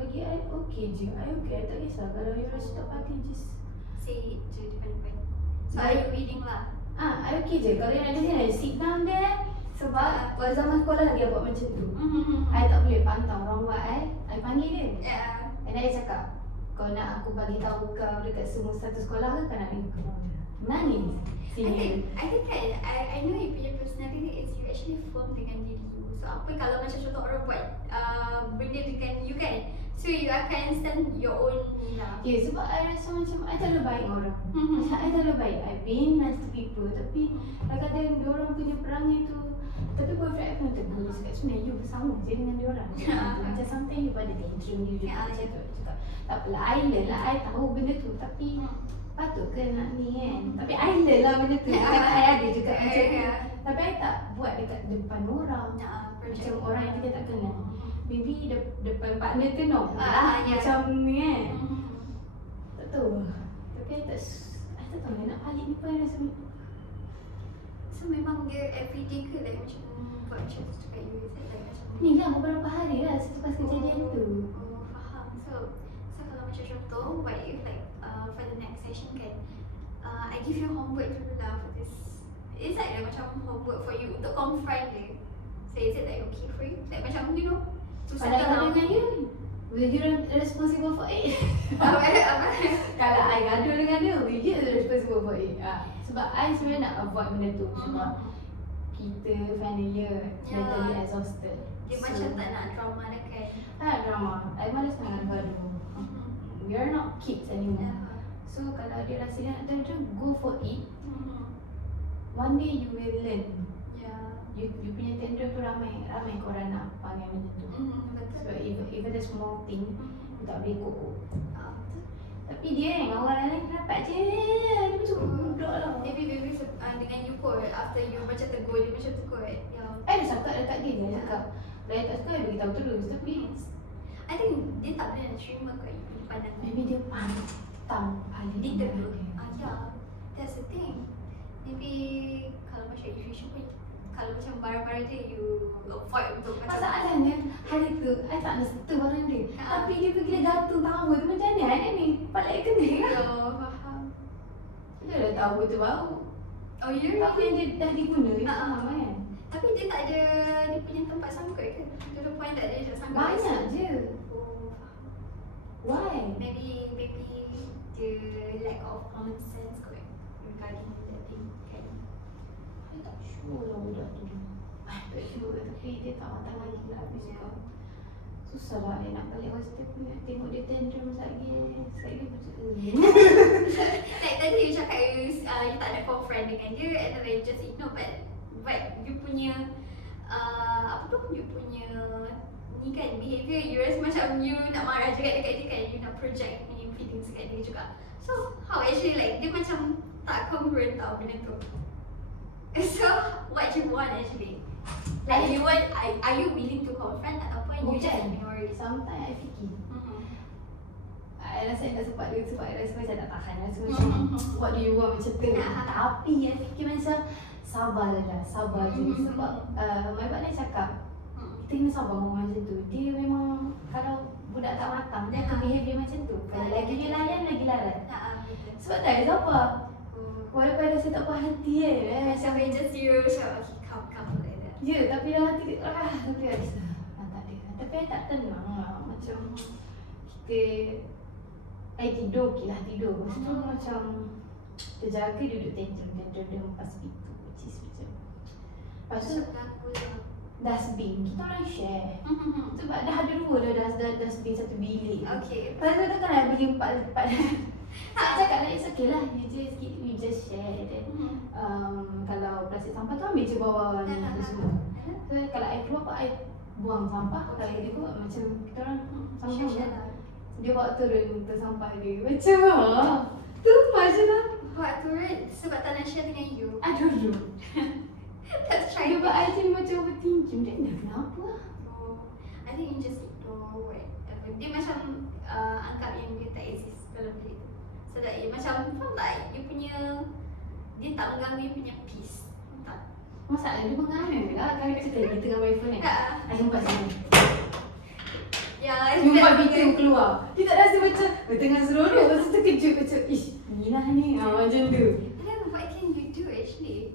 bagi I okay je. I okay. I tak kisah. Kalau you rasa tak pati, just Say it je depan-depan. So are you willing lah? I okay je. Kalau you nak ada sini, sit down there. Sebab waktu zaman sekolah lagi I buat macam tu. I tak boleh pantau orang buat I panggil dia. Yeah. And then I cakap, kau nak aku bagi tahu kau dekat semua satu sekolah ke? Kau nak bagi kau nangis. Sini. I think kan, I know you punya personality is you actually firm dengan diri you. So apa kalau macam contoh orang buat benda dengan you kan, so you akan stand your own ni lah. Okay, sebab I rasa macam I terlalu baik dengan orang. Macam I terlalu baik. I been nice to people. Tapi kadang-kadang diorang punya perangai tu. Tapi boyfriend I pun tegur. Dia cakap sebenarnya you bersama je dengan diorang. Macam sometimes you pada tantrum you juga. Macam tu. Cakap tak apalah, I learn lah. I tahu benda tu. Tapi patut ke nak ni kan. Tapi I learn lah benda tu. Kadang-kadang I ada juga macam tu. Tapi I tak buat dekat depan orang. Macam orang yang kita tak kenal. Maybe depan partner tu no. Macam ni kan. Tak tahu. Tapi I tak tahu nak balik ni pun I rasa. So memang dia everyday ke like macam buat macam tu dekat you? Is it like macam Ni lah beberapa hari lah selepas kejadian tu. Faham. So kalau macam contoh, what if like for the next session kan, I give you homework dulu lah for this. Is that like macam homework for you untuk confront dia? So is it like okay for you? Like macam you know, to settle Padahal down. dengan you, will you responsible for it? Apa? Kalau I gaduh dengan dia, will you responsible for it? Sebab I sebenarnya nak avoid benda tu. Sebab kita final year, mentally exhausted. Dia macam tak nak drama dah kan? Tak nak drama. I malas nak gaduh. We are not kids anymore. So kalau dia rasa dia nak tantrum, go for it. One day you will learn. You punya tantrum tu ramai korang nak panggil benda tu. So even the small thing, you tak boleh kok. Tapi dia yang awal lain rapat je. Dia macam budak lah. Maybe dengan you kot, after you macam tegur dia macam tu kot. I dah cakap dekat dia, dia cakap kalau tak suka, I beritahu terus. Tapi I think dia tak boleh nak terima kot you punya pandangan. maybe dia pantang paling Dia tegur. Yeah, that's the thing. Maybe kalau macam if you should pun, kalau macam barang-barang dia you avoid untuk macam Masalahnya hari tu I tak nak setu barang dia. Tapi dia pergi dia gantung tahu tu macam mana I ni? Palak kena lah. Ya, faham. Dia dah tahu tu bau. Oh, ya? Tahu yang dia dah diguna dia Ah, ah. faham kan? Tapi dia tak ada dia punya tempat sangkut ke? To the point that dia tak sangkut. Banyak je. Oh, faham. Why? Maybe the lack of common sense kot regarding that thing kan. I tak sure lah budak tu. I tak sure tapi dia tak matang lagi lah habis kau. Susah lah I nak balik hostel pun nak tengok dia tantrum lagi. Saya macam Like tadi you cakap you tak ada confront dengan dia and then you just ignore but you punya apa tu you punya ni kan behaviour you rasa macam you nak marah juga dekat dia kan, you nak project punya feelings dekat dia juga. So how actually like dia macam tak congruent tau benda tu. So what you want actually? Like you want, are you willing to confront ataupun you just ignore it? Sometimes I fikir Mhm. I rasa I dah sebab dia sebab I rasa macam tak tahan rasa macam what do you want macam tu. Tapi I fikir macam sabar je sebab my partner cakap kita kena sabar orang macam tu. Dia memang kalau budak tak matang dia akan behave macam tu. Kalau lagi dia layan lagi larat. Betul. Sebab tak I sabar. Walaupun I rasa tak puas hati Macam you just you macam okay calm like that. ya, tapi dalam hati tapi I rasa tak ada. Tapi I tak tenang lah. Macam kita I tidur okey lah tidur. Lepas tu macam terjaga duduk tantrum dia lepas pintu which is macam. Lepas tu dustbin kita orang share. Sebab dah ada dua dah dustbin satu bilik. Okay. Lepas tu takkan nak beli empat. Saya cakap lah it's okay lah you just share then kalau plastik sampah tu ambil je bawah ni tu semua. So kalau I keluar pun I buang sampah. Kalau dia buat macam kita orang sama-sama lah. dia bawa turun ke sampah dia. Macam tu macam lah. Buat turun sebab tak nak share dengan you. I don't know. That's Dia trying. buat I jadi macam overthinking. Dia dah kenapa lah. Oh, I think you just ignore whatever. Dia macam anggap yang dia tak exist dalam bilik tu. So that you macam faham tak? You punya dia tak mengganggu you punya peace. Faham tak? Masalah dia mengalir lah. Kalau kita tengah main phone ni. I jumpa sini. Ya, Jumpa pintu keluar. Dia tak rasa macam tengah seronok. Lepas tu terkejut macam ish ni lah ni. Macam tu. then what can you do actually?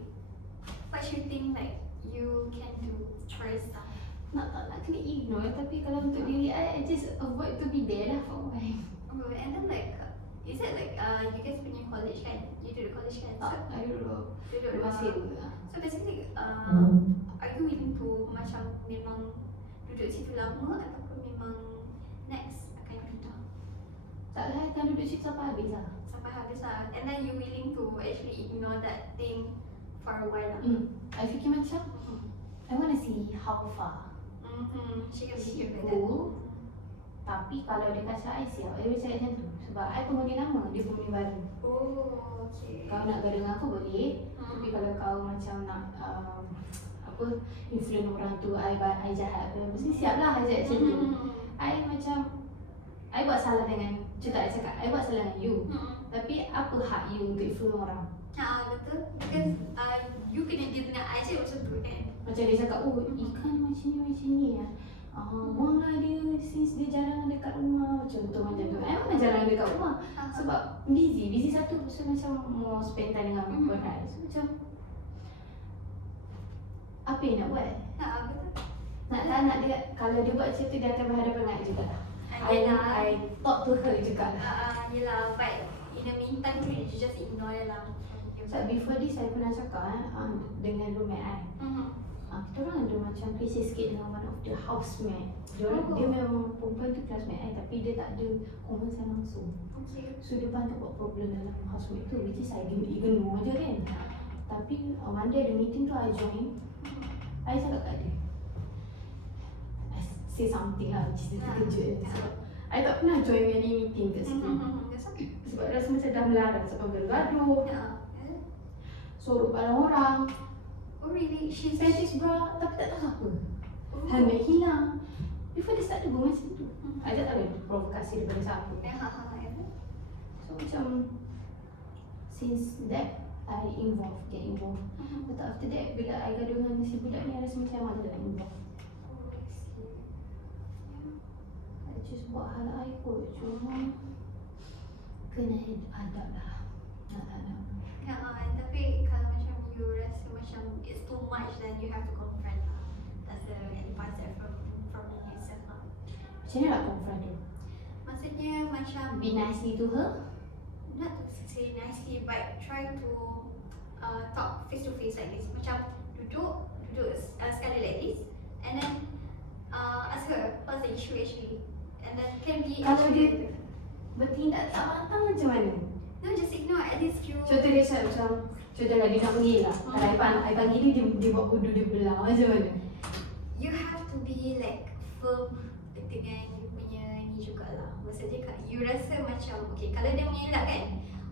What you think like you can do? Try stuff. Nak kena ignore. Tapi kalau untuk diri I just avoid to be there lah for a while. Oh, and then like is it like you guys punya college kan? You do the college kan? So I don't know. duduk Masih so basically are you willing to macam memang duduk situ lama ataupun memang next akan pindah tak lah. Kalau duduk situ sampai habis lah. sampai habis lah, and then you willing to actually ignore that thing for a while lah. I fikir macam I want to see how far She can she behave like that. go. Tapi kalau dia kata I siap, I will cakap macam tu. Sebab I pengundi lama, dia pengundi baru. Oh, okay. Kau nak gaduh dengan aku boleh. Tapi kalau kau macam nak apa influence orang tu, I jahat ke, mesti siap lah I cakap macam tu. I macam I buat salah dengan, I cakap I buat salah dengan you. Tapi apa hak you untuk influence orang? Betul. Because you kena deal dengan I je macam tu kan. Macam dia cakap, oh ikan macam ni ya. Buanglah dia since dia jarang dekat rumah. Contoh macam tu. I memang jarang dekat rumah. Sebab busy satu. So macam mau spend time dengan people kan. So macam apa yang nak buat? Betul. Nak tak nak dia, kalau dia buat macam tu dia akan berhadapan dengan I juga lah. I talk to her juga lah. Yelah, but in the meantime you just ignore lah. So before this I pernah cakap dengan roommate I. Kita orang ada macam krisis sikit dengan one of the housemate. Dia memang perempuan tu classmate I tapi dia tak ada common sense langsung. Okay. So dia bantu buat problem dalam housemate tu which is I ignore je kan. Tapi one day ada meeting tu I join. I cakap kat dia, I say something lah which is terkejut sebab I tak pernah join any meeting kat situ. Sebab rasa macam dah melarang sebab bergaduh, sorok barang orang. Oh really? She's Fetish bra tapi tak tahu siapa. Helmet hilang. Before dia start tegur macam tu. I tak tahu dia provokasi daripada siapa. So macam since that I get involved. But after that, bila I gaduh dengan si budak ni, I rasa macam mana nak involve. I just buat hal I kot, cuma kena adab lah. Nak tak nak. Ya, tapi kalau macam you rasa macam it's too much, then you have to confront lah. That's the advice that from yourself lah. Macam mana nak confront dia? Maksudnya macam Be nicely to her? not to say nicely, but try to talk face to face like this. Macam duduk sekali like this, and then ask her what's the issue actually, and then can be Kalau actually dia bertindak tak matang macam mana? no, just ignore at least you. Contoh dia macam contohlah dia nak mengi lah. Kalau I panggil dia buat bodoh, dia belah macam mana? You have to be like firm dengan you punya ni jugalah. Maksudnya you rasa macam okay, kalau dia mengelak kan,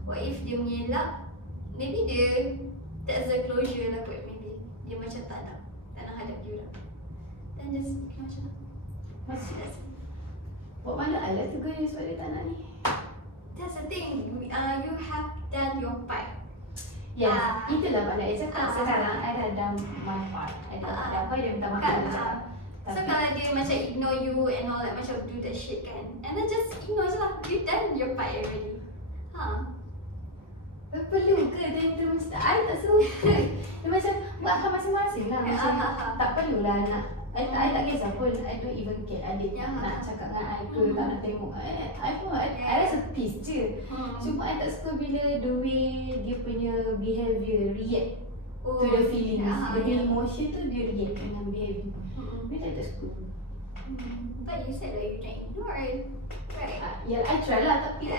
what if dia mengelak, maybe dia that's the closure lah kot, maybe dia macam tak nak hadap you lah, then just macam Masih buat mana alas tu kan sebab dia tak nak ni? that's the thing. You have done your part. Yes, itulah pada saya cakap. Sekarang I dah done my part. I dah ada apa dia minta maaf dia cakap. So kalau dia macam ignore you and all, like macam do that shit kan, and then just ignore je lah. You done your part already. Perlu ke dia tu mesti I tak suruh. Dia macam buat hal masing-masing lah. Macam tak perlulah nak. I tak kisah pun. I don't even care adik nak cakap dengan I ke tak nak tengok. I rasa peace je. Cuma I tak suka bila the way dia punya behaviour react to the feelings. Dia punya emotion tu dia react dengan behaviour. Dia tak suka. But you said like you can ignore it, right? Ya, I try lah tapi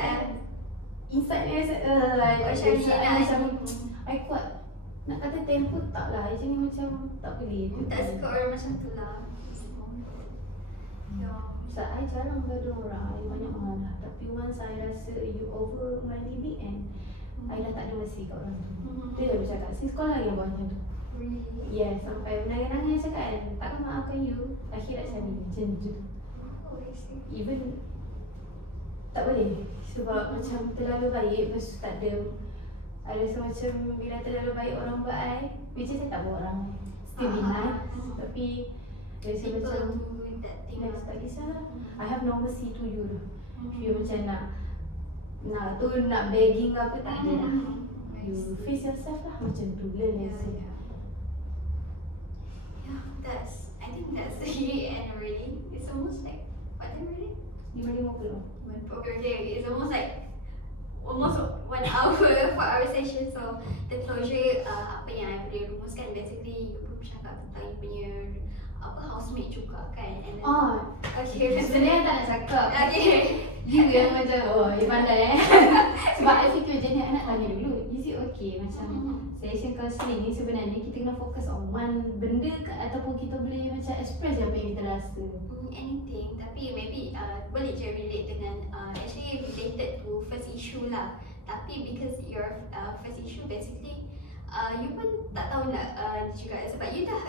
inside dia macam I kuat nak kata tempo tak lah. Macam ni macam tak boleh. Tak suka orang macam tu lah. Sebab I jarang gaduh orang, I banyak marah. Tapi once I rasa you over my limit and I dah tak ada mesti kat orang tu. Dia dah bercakap, since sekolah yang buat macam tu. Yes, sampai menangis-nangis cakap kan, takkan maafkan you, akhirat cari macam tu. Even tak boleh. Sebab macam terlalu baik, lepas tu tak ada. I rasa macam bila terlalu baik orang buat I, which is I tak buat orang still be nice. Tapi rasa macam yes, tak kisahlah. I have no mercy to you lah. You macam nak begging apa tak ada lah. You face yourself lah macam tu. Learn lesson. I think that's the end already. It's almost like what time already? 5:50. Okay, it's almost like almost 1 hour for our session. So the closure apa yang I boleh rumuskan, basically you pun bercakap tentang you punya housemate juga kan. And then, okay, Sebenarnya tak nak cakap. Okay. You yang macam dia pandai Sebab I fikir macam ni, I nak tanya dulu, is it okay macam session counselling ni sebenarnya kita kena fokus on one benda ke, ataupun kita boleh macam express apa yang kita rasa? Anything, tapi maybe boleh je relate dengan actually related to first issue lah. Tapi because your first issue basically you pun tak tahu nak juga sebab you dah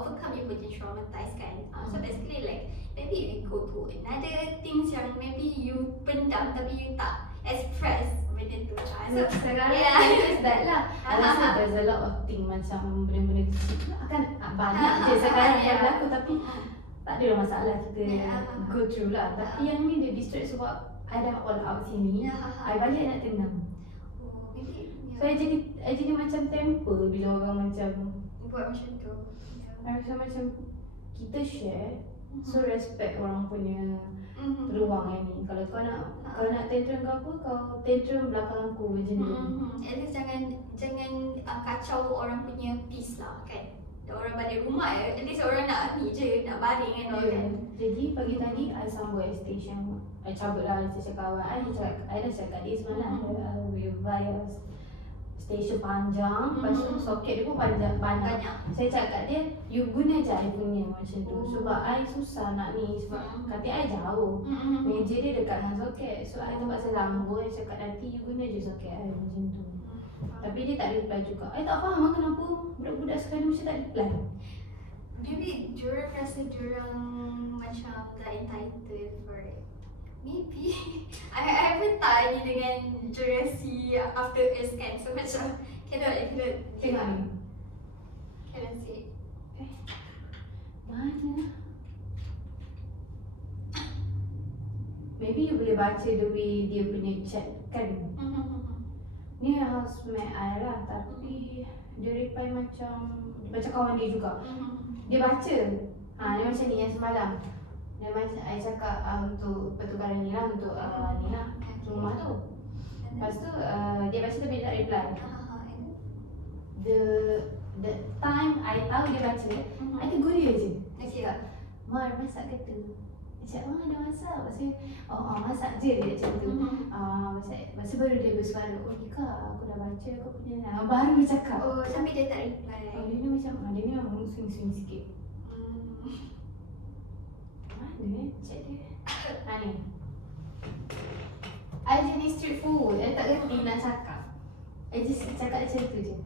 overcome you punya traumatized kan. So basically like maybe you go to another things yang maybe you pendam tapi you tak express benda tu. So Sekarang yeah. is that lah. I rasa there's a lot of thing macam benda-benda kecil akan banyak je sekarang yang berlaku, tapi tak ada masalah kita go through lah. Tapi yang ni dia distract sebab I dah all out sini, I balik nak tenang. So I jadi macam temper bila orang macam buat macam tu. I rasa macam kita share, so respect orang punya peluang yang ni. Kalau kau nak tantrum ke apa, kau tantrum belakang aku macam tu. At least jangan kacau orang punya peace lah kan. Orang balik rumah at least orang nak ni je, nak baring kan all kan. Jadi pagi tadi I sambut station, I cabut lah station kawan I dah cakap dia semalam will buy station panjang, lepas tu soket dia pun panjang banyak. Saya cakap dia, you guna je I punya macam tu. Sebab I susah nak ni, sebab katil I jauh. Meja dia dekat dengan soket. So I terpaksa lambu, I cakap nanti you guna je soket I macam tu. Tapi dia tak reply juga. I tak faham kenapa budak-budak sekarang macam tak reply. Maybe diorang rasa diorang macam tak entitled for it. Maybe I haven't tanya dengan Jurassic after us kan. So macam Cannot. Tengok ni. Cannot see. Mana? Maybe you boleh baca the way dia punya chat kan. Ni housemate I lah, tapi dia reply macam kawan dia juga. Dia baca. Dia macam ni yang semalam. Dia macam I cakap untuk pertukaran ni lah, untuk ni lah, rumah tu. Lepas tu dia baca tapi dia tak reply. The time I tahu dia baca, I tegur dia je. Dia cakap, Mar, masak ke tu? Dia cakap, dah masak. Lepas tu, masak je dia macam tu. Lepas tu baru dia bersuara, oh Nika, aku dah baca kau punya. Baru dia cakap. Oh, tapi dia tak reply. Dia ni macam, dia ni memang swing-swing sikit. Mana chat dia? Ni. I jenis straightforward, I tak reti nak cakap. I just cakap macam tu je.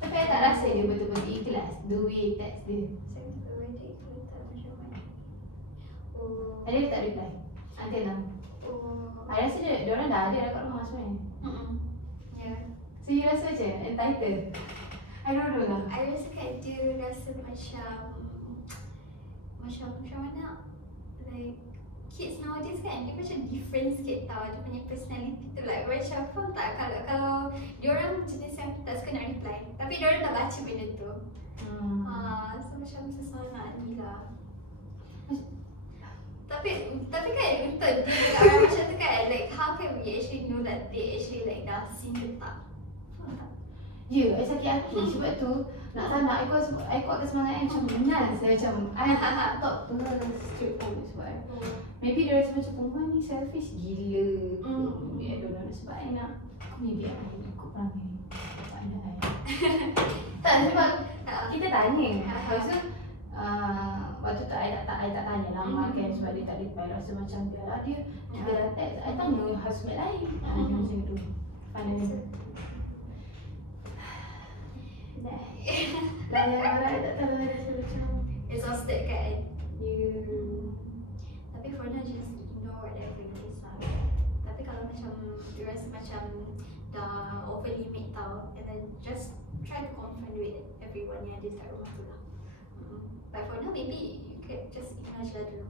Tapi I tak rasa dia betul-betul ikhlas the way text dia. Dia tak reply until now. I rasa dia orang dah ada kat rumah sebenarnya. So you rasa macam entitled? I don't know lah. I rasa kat dia rasa macam mana, like kids nowadays kan, dia macam different sikit tau, dia punya personality tu, like macam faham tak, kalau diorang jenis yang tak suka nak reply, tapi diorang dah baca benda tu. So macam seseorang ni lah. Tapi kan betul dia orang macam tu kan, like how can we actually know that they actually like dah seen ke tak? Faham tak? Ya, I sakit hati sebab tu nak tanya, I kuatkan semangat I macam menang. Saya macam, I tak straightforward sebab maybe dia rasa macam perempuan ni selfish gila. I don't know, sebab I nak maybe I ikut perangai pandai. Tak, sebab kita tanya. Lepas tu waktu tu I tak tanya lama kan, sebab dia tak reply. Rasa macam biarlah dia dah text, I tanya housemate lain. Dia macam tu. Pandai. Layan berat tak tahu rasa macam Exhausted kan? Tapi for now just ignore whatever it is lah. Tapi kalau macam dia rasa macam dah over limit tau, and then just try to confront with everyone yang ada kat rumah tu lah. But for now maybe you could just ignore je lah dulu.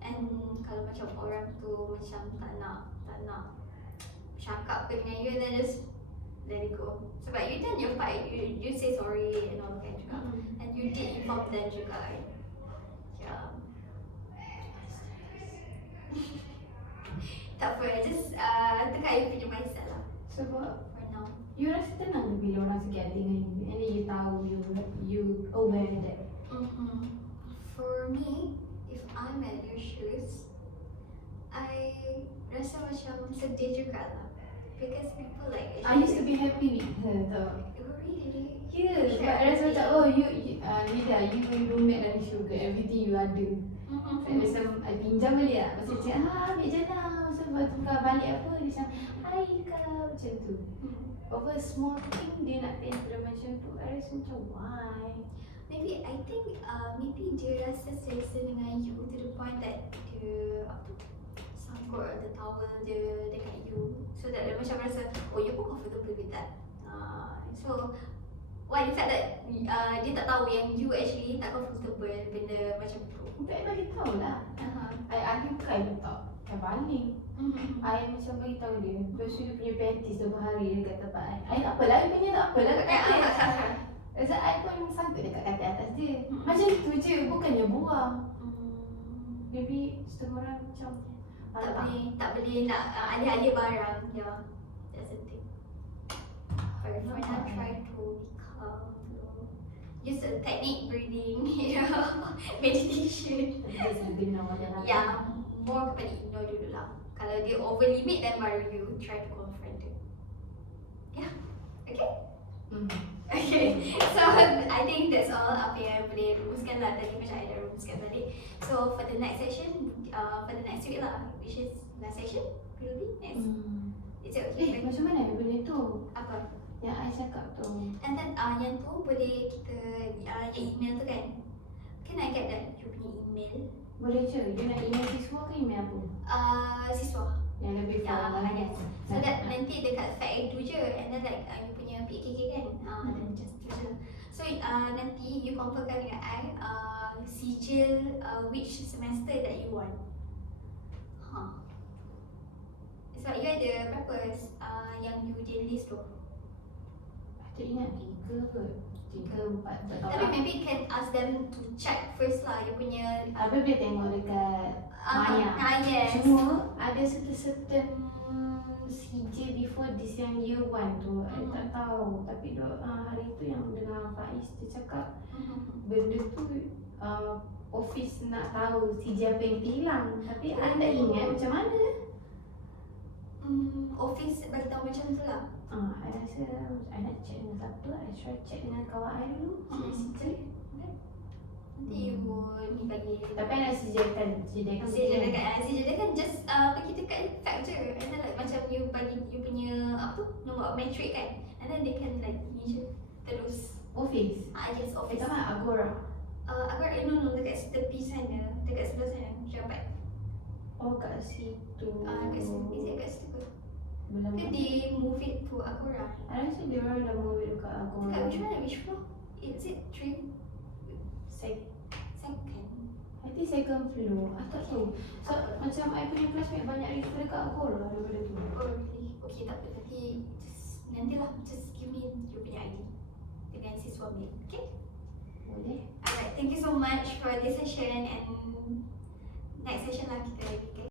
And kalau macam orang tu macam tak nak cakap dengan you, then just let it go. Sebab you done your part, you say sorry and all kan juga. And you did inform them juga kan. Yeah. Tak apa, just tukar you punya mindset lah. sebab For now. you rasa tenang ke bila orang sakit hati dengan you, and then you tahu you aware that. For me, if I'm at your shoes, I rasa macam sedih juga lah. Because people like I used to be happy with her tau. Oh really? Ya, sebab I rasa macam Nida, you roommate dari sugar, everything you ada. Saya macam I pinjam balik lah. Masa dia cakap, ambil je lah. Masa tukar balik apa, dia macam, hai kau, macam tu. Over small thing, dia nak tender macam tu. I rasa macam, why? Maybe I think maybe dia rasa selesa dengan you to the point that dia sangkut the towel dia dekat you, so that dia macam rasa you pun comfortable with that. So in fact that dia tak tahu yang you actually tak comfortable benda macam tu. Tak bagi tahu lah. I bukan letak yang balik. I macam bagi tahu dia. Lepas tu dia punya panties 2 hari dekat tempat I tak apalah, I punya tak apalah kat katil. Sebab I pun sangkut dekat katil atas dia. Macam tu je, bukannya buang. Maybe setengah orang macam tak boleh nak alih-alih barang. Yeah, that's the thing. But for now, try to be calm. Use the technique breathing, meditation. just ignore je lah. Yeah, more kepada ignore dulu lah. Kalau dia over limit, then baru you try to confront it. Yeah, okay? Okay, so I think that's all apa yang boleh rumuskan lah tadi, macam I dah rumuskan tadi. So for the next session, for the next week lah, which is last session, will be next. Is it okay? Macam mana benda tu? Apa? Yang I cakap tu. And then yang tu boleh kita, yang email tu kan, can I get that you punya email? Boleh je, you nak email siswa ke email apa? Siswa. Yang lebih formal. yes. So that nanti dekat fact itu je, and then like you punya PKK kan, dan just tu je. So nanti you confirmkan dengan I sijil which semester that you want. Sebab you ada berapa yang you dia list tu? Tak ingat 3 kot. 3, 4 tak tahu Tapi lah. maybe you can ask them to check first lah you punya Apa dia tengok dekat Maya. yes. Cuma ada certain CJ before this yang year 1 tu I tak tahu. Tapi hari tu yang dengan Faiz dia cakap benda tu office nak tahu CJ apa yang hilang. Tapi I tak ingat macam mana. Office bagi tahu macam tu lah. I rasa I nak check dengan siapa. I try check dengan kawan I dulu. CJ. Nanti you ni bagi Tapi I nak sediakan sediakan just bagi dekat fact je, and then like macam you bagi you punya apa tu nombor metrik kan, and then they can like ni je terus office. yes office. Tak mana Agora. Agak no dekat tepi sana, dekat sebelah sana jabat. Oh kat situ. Kat situ, is it kat situ? Belum. Ke they move it to Agora? I rasa dia orang dah move it dekat Agora. Dekat which one? Which floor? Is it 3? Second. I think second floor. I tak tahu. So macam I punya classmate banyak refer dekat Agora daripada tu. Oh really? Okay tak apa, nantilah just give me you punya ID dengan siswa ambil. Okay? Boleh. Alright, thank you so much for this session, and next session lah kita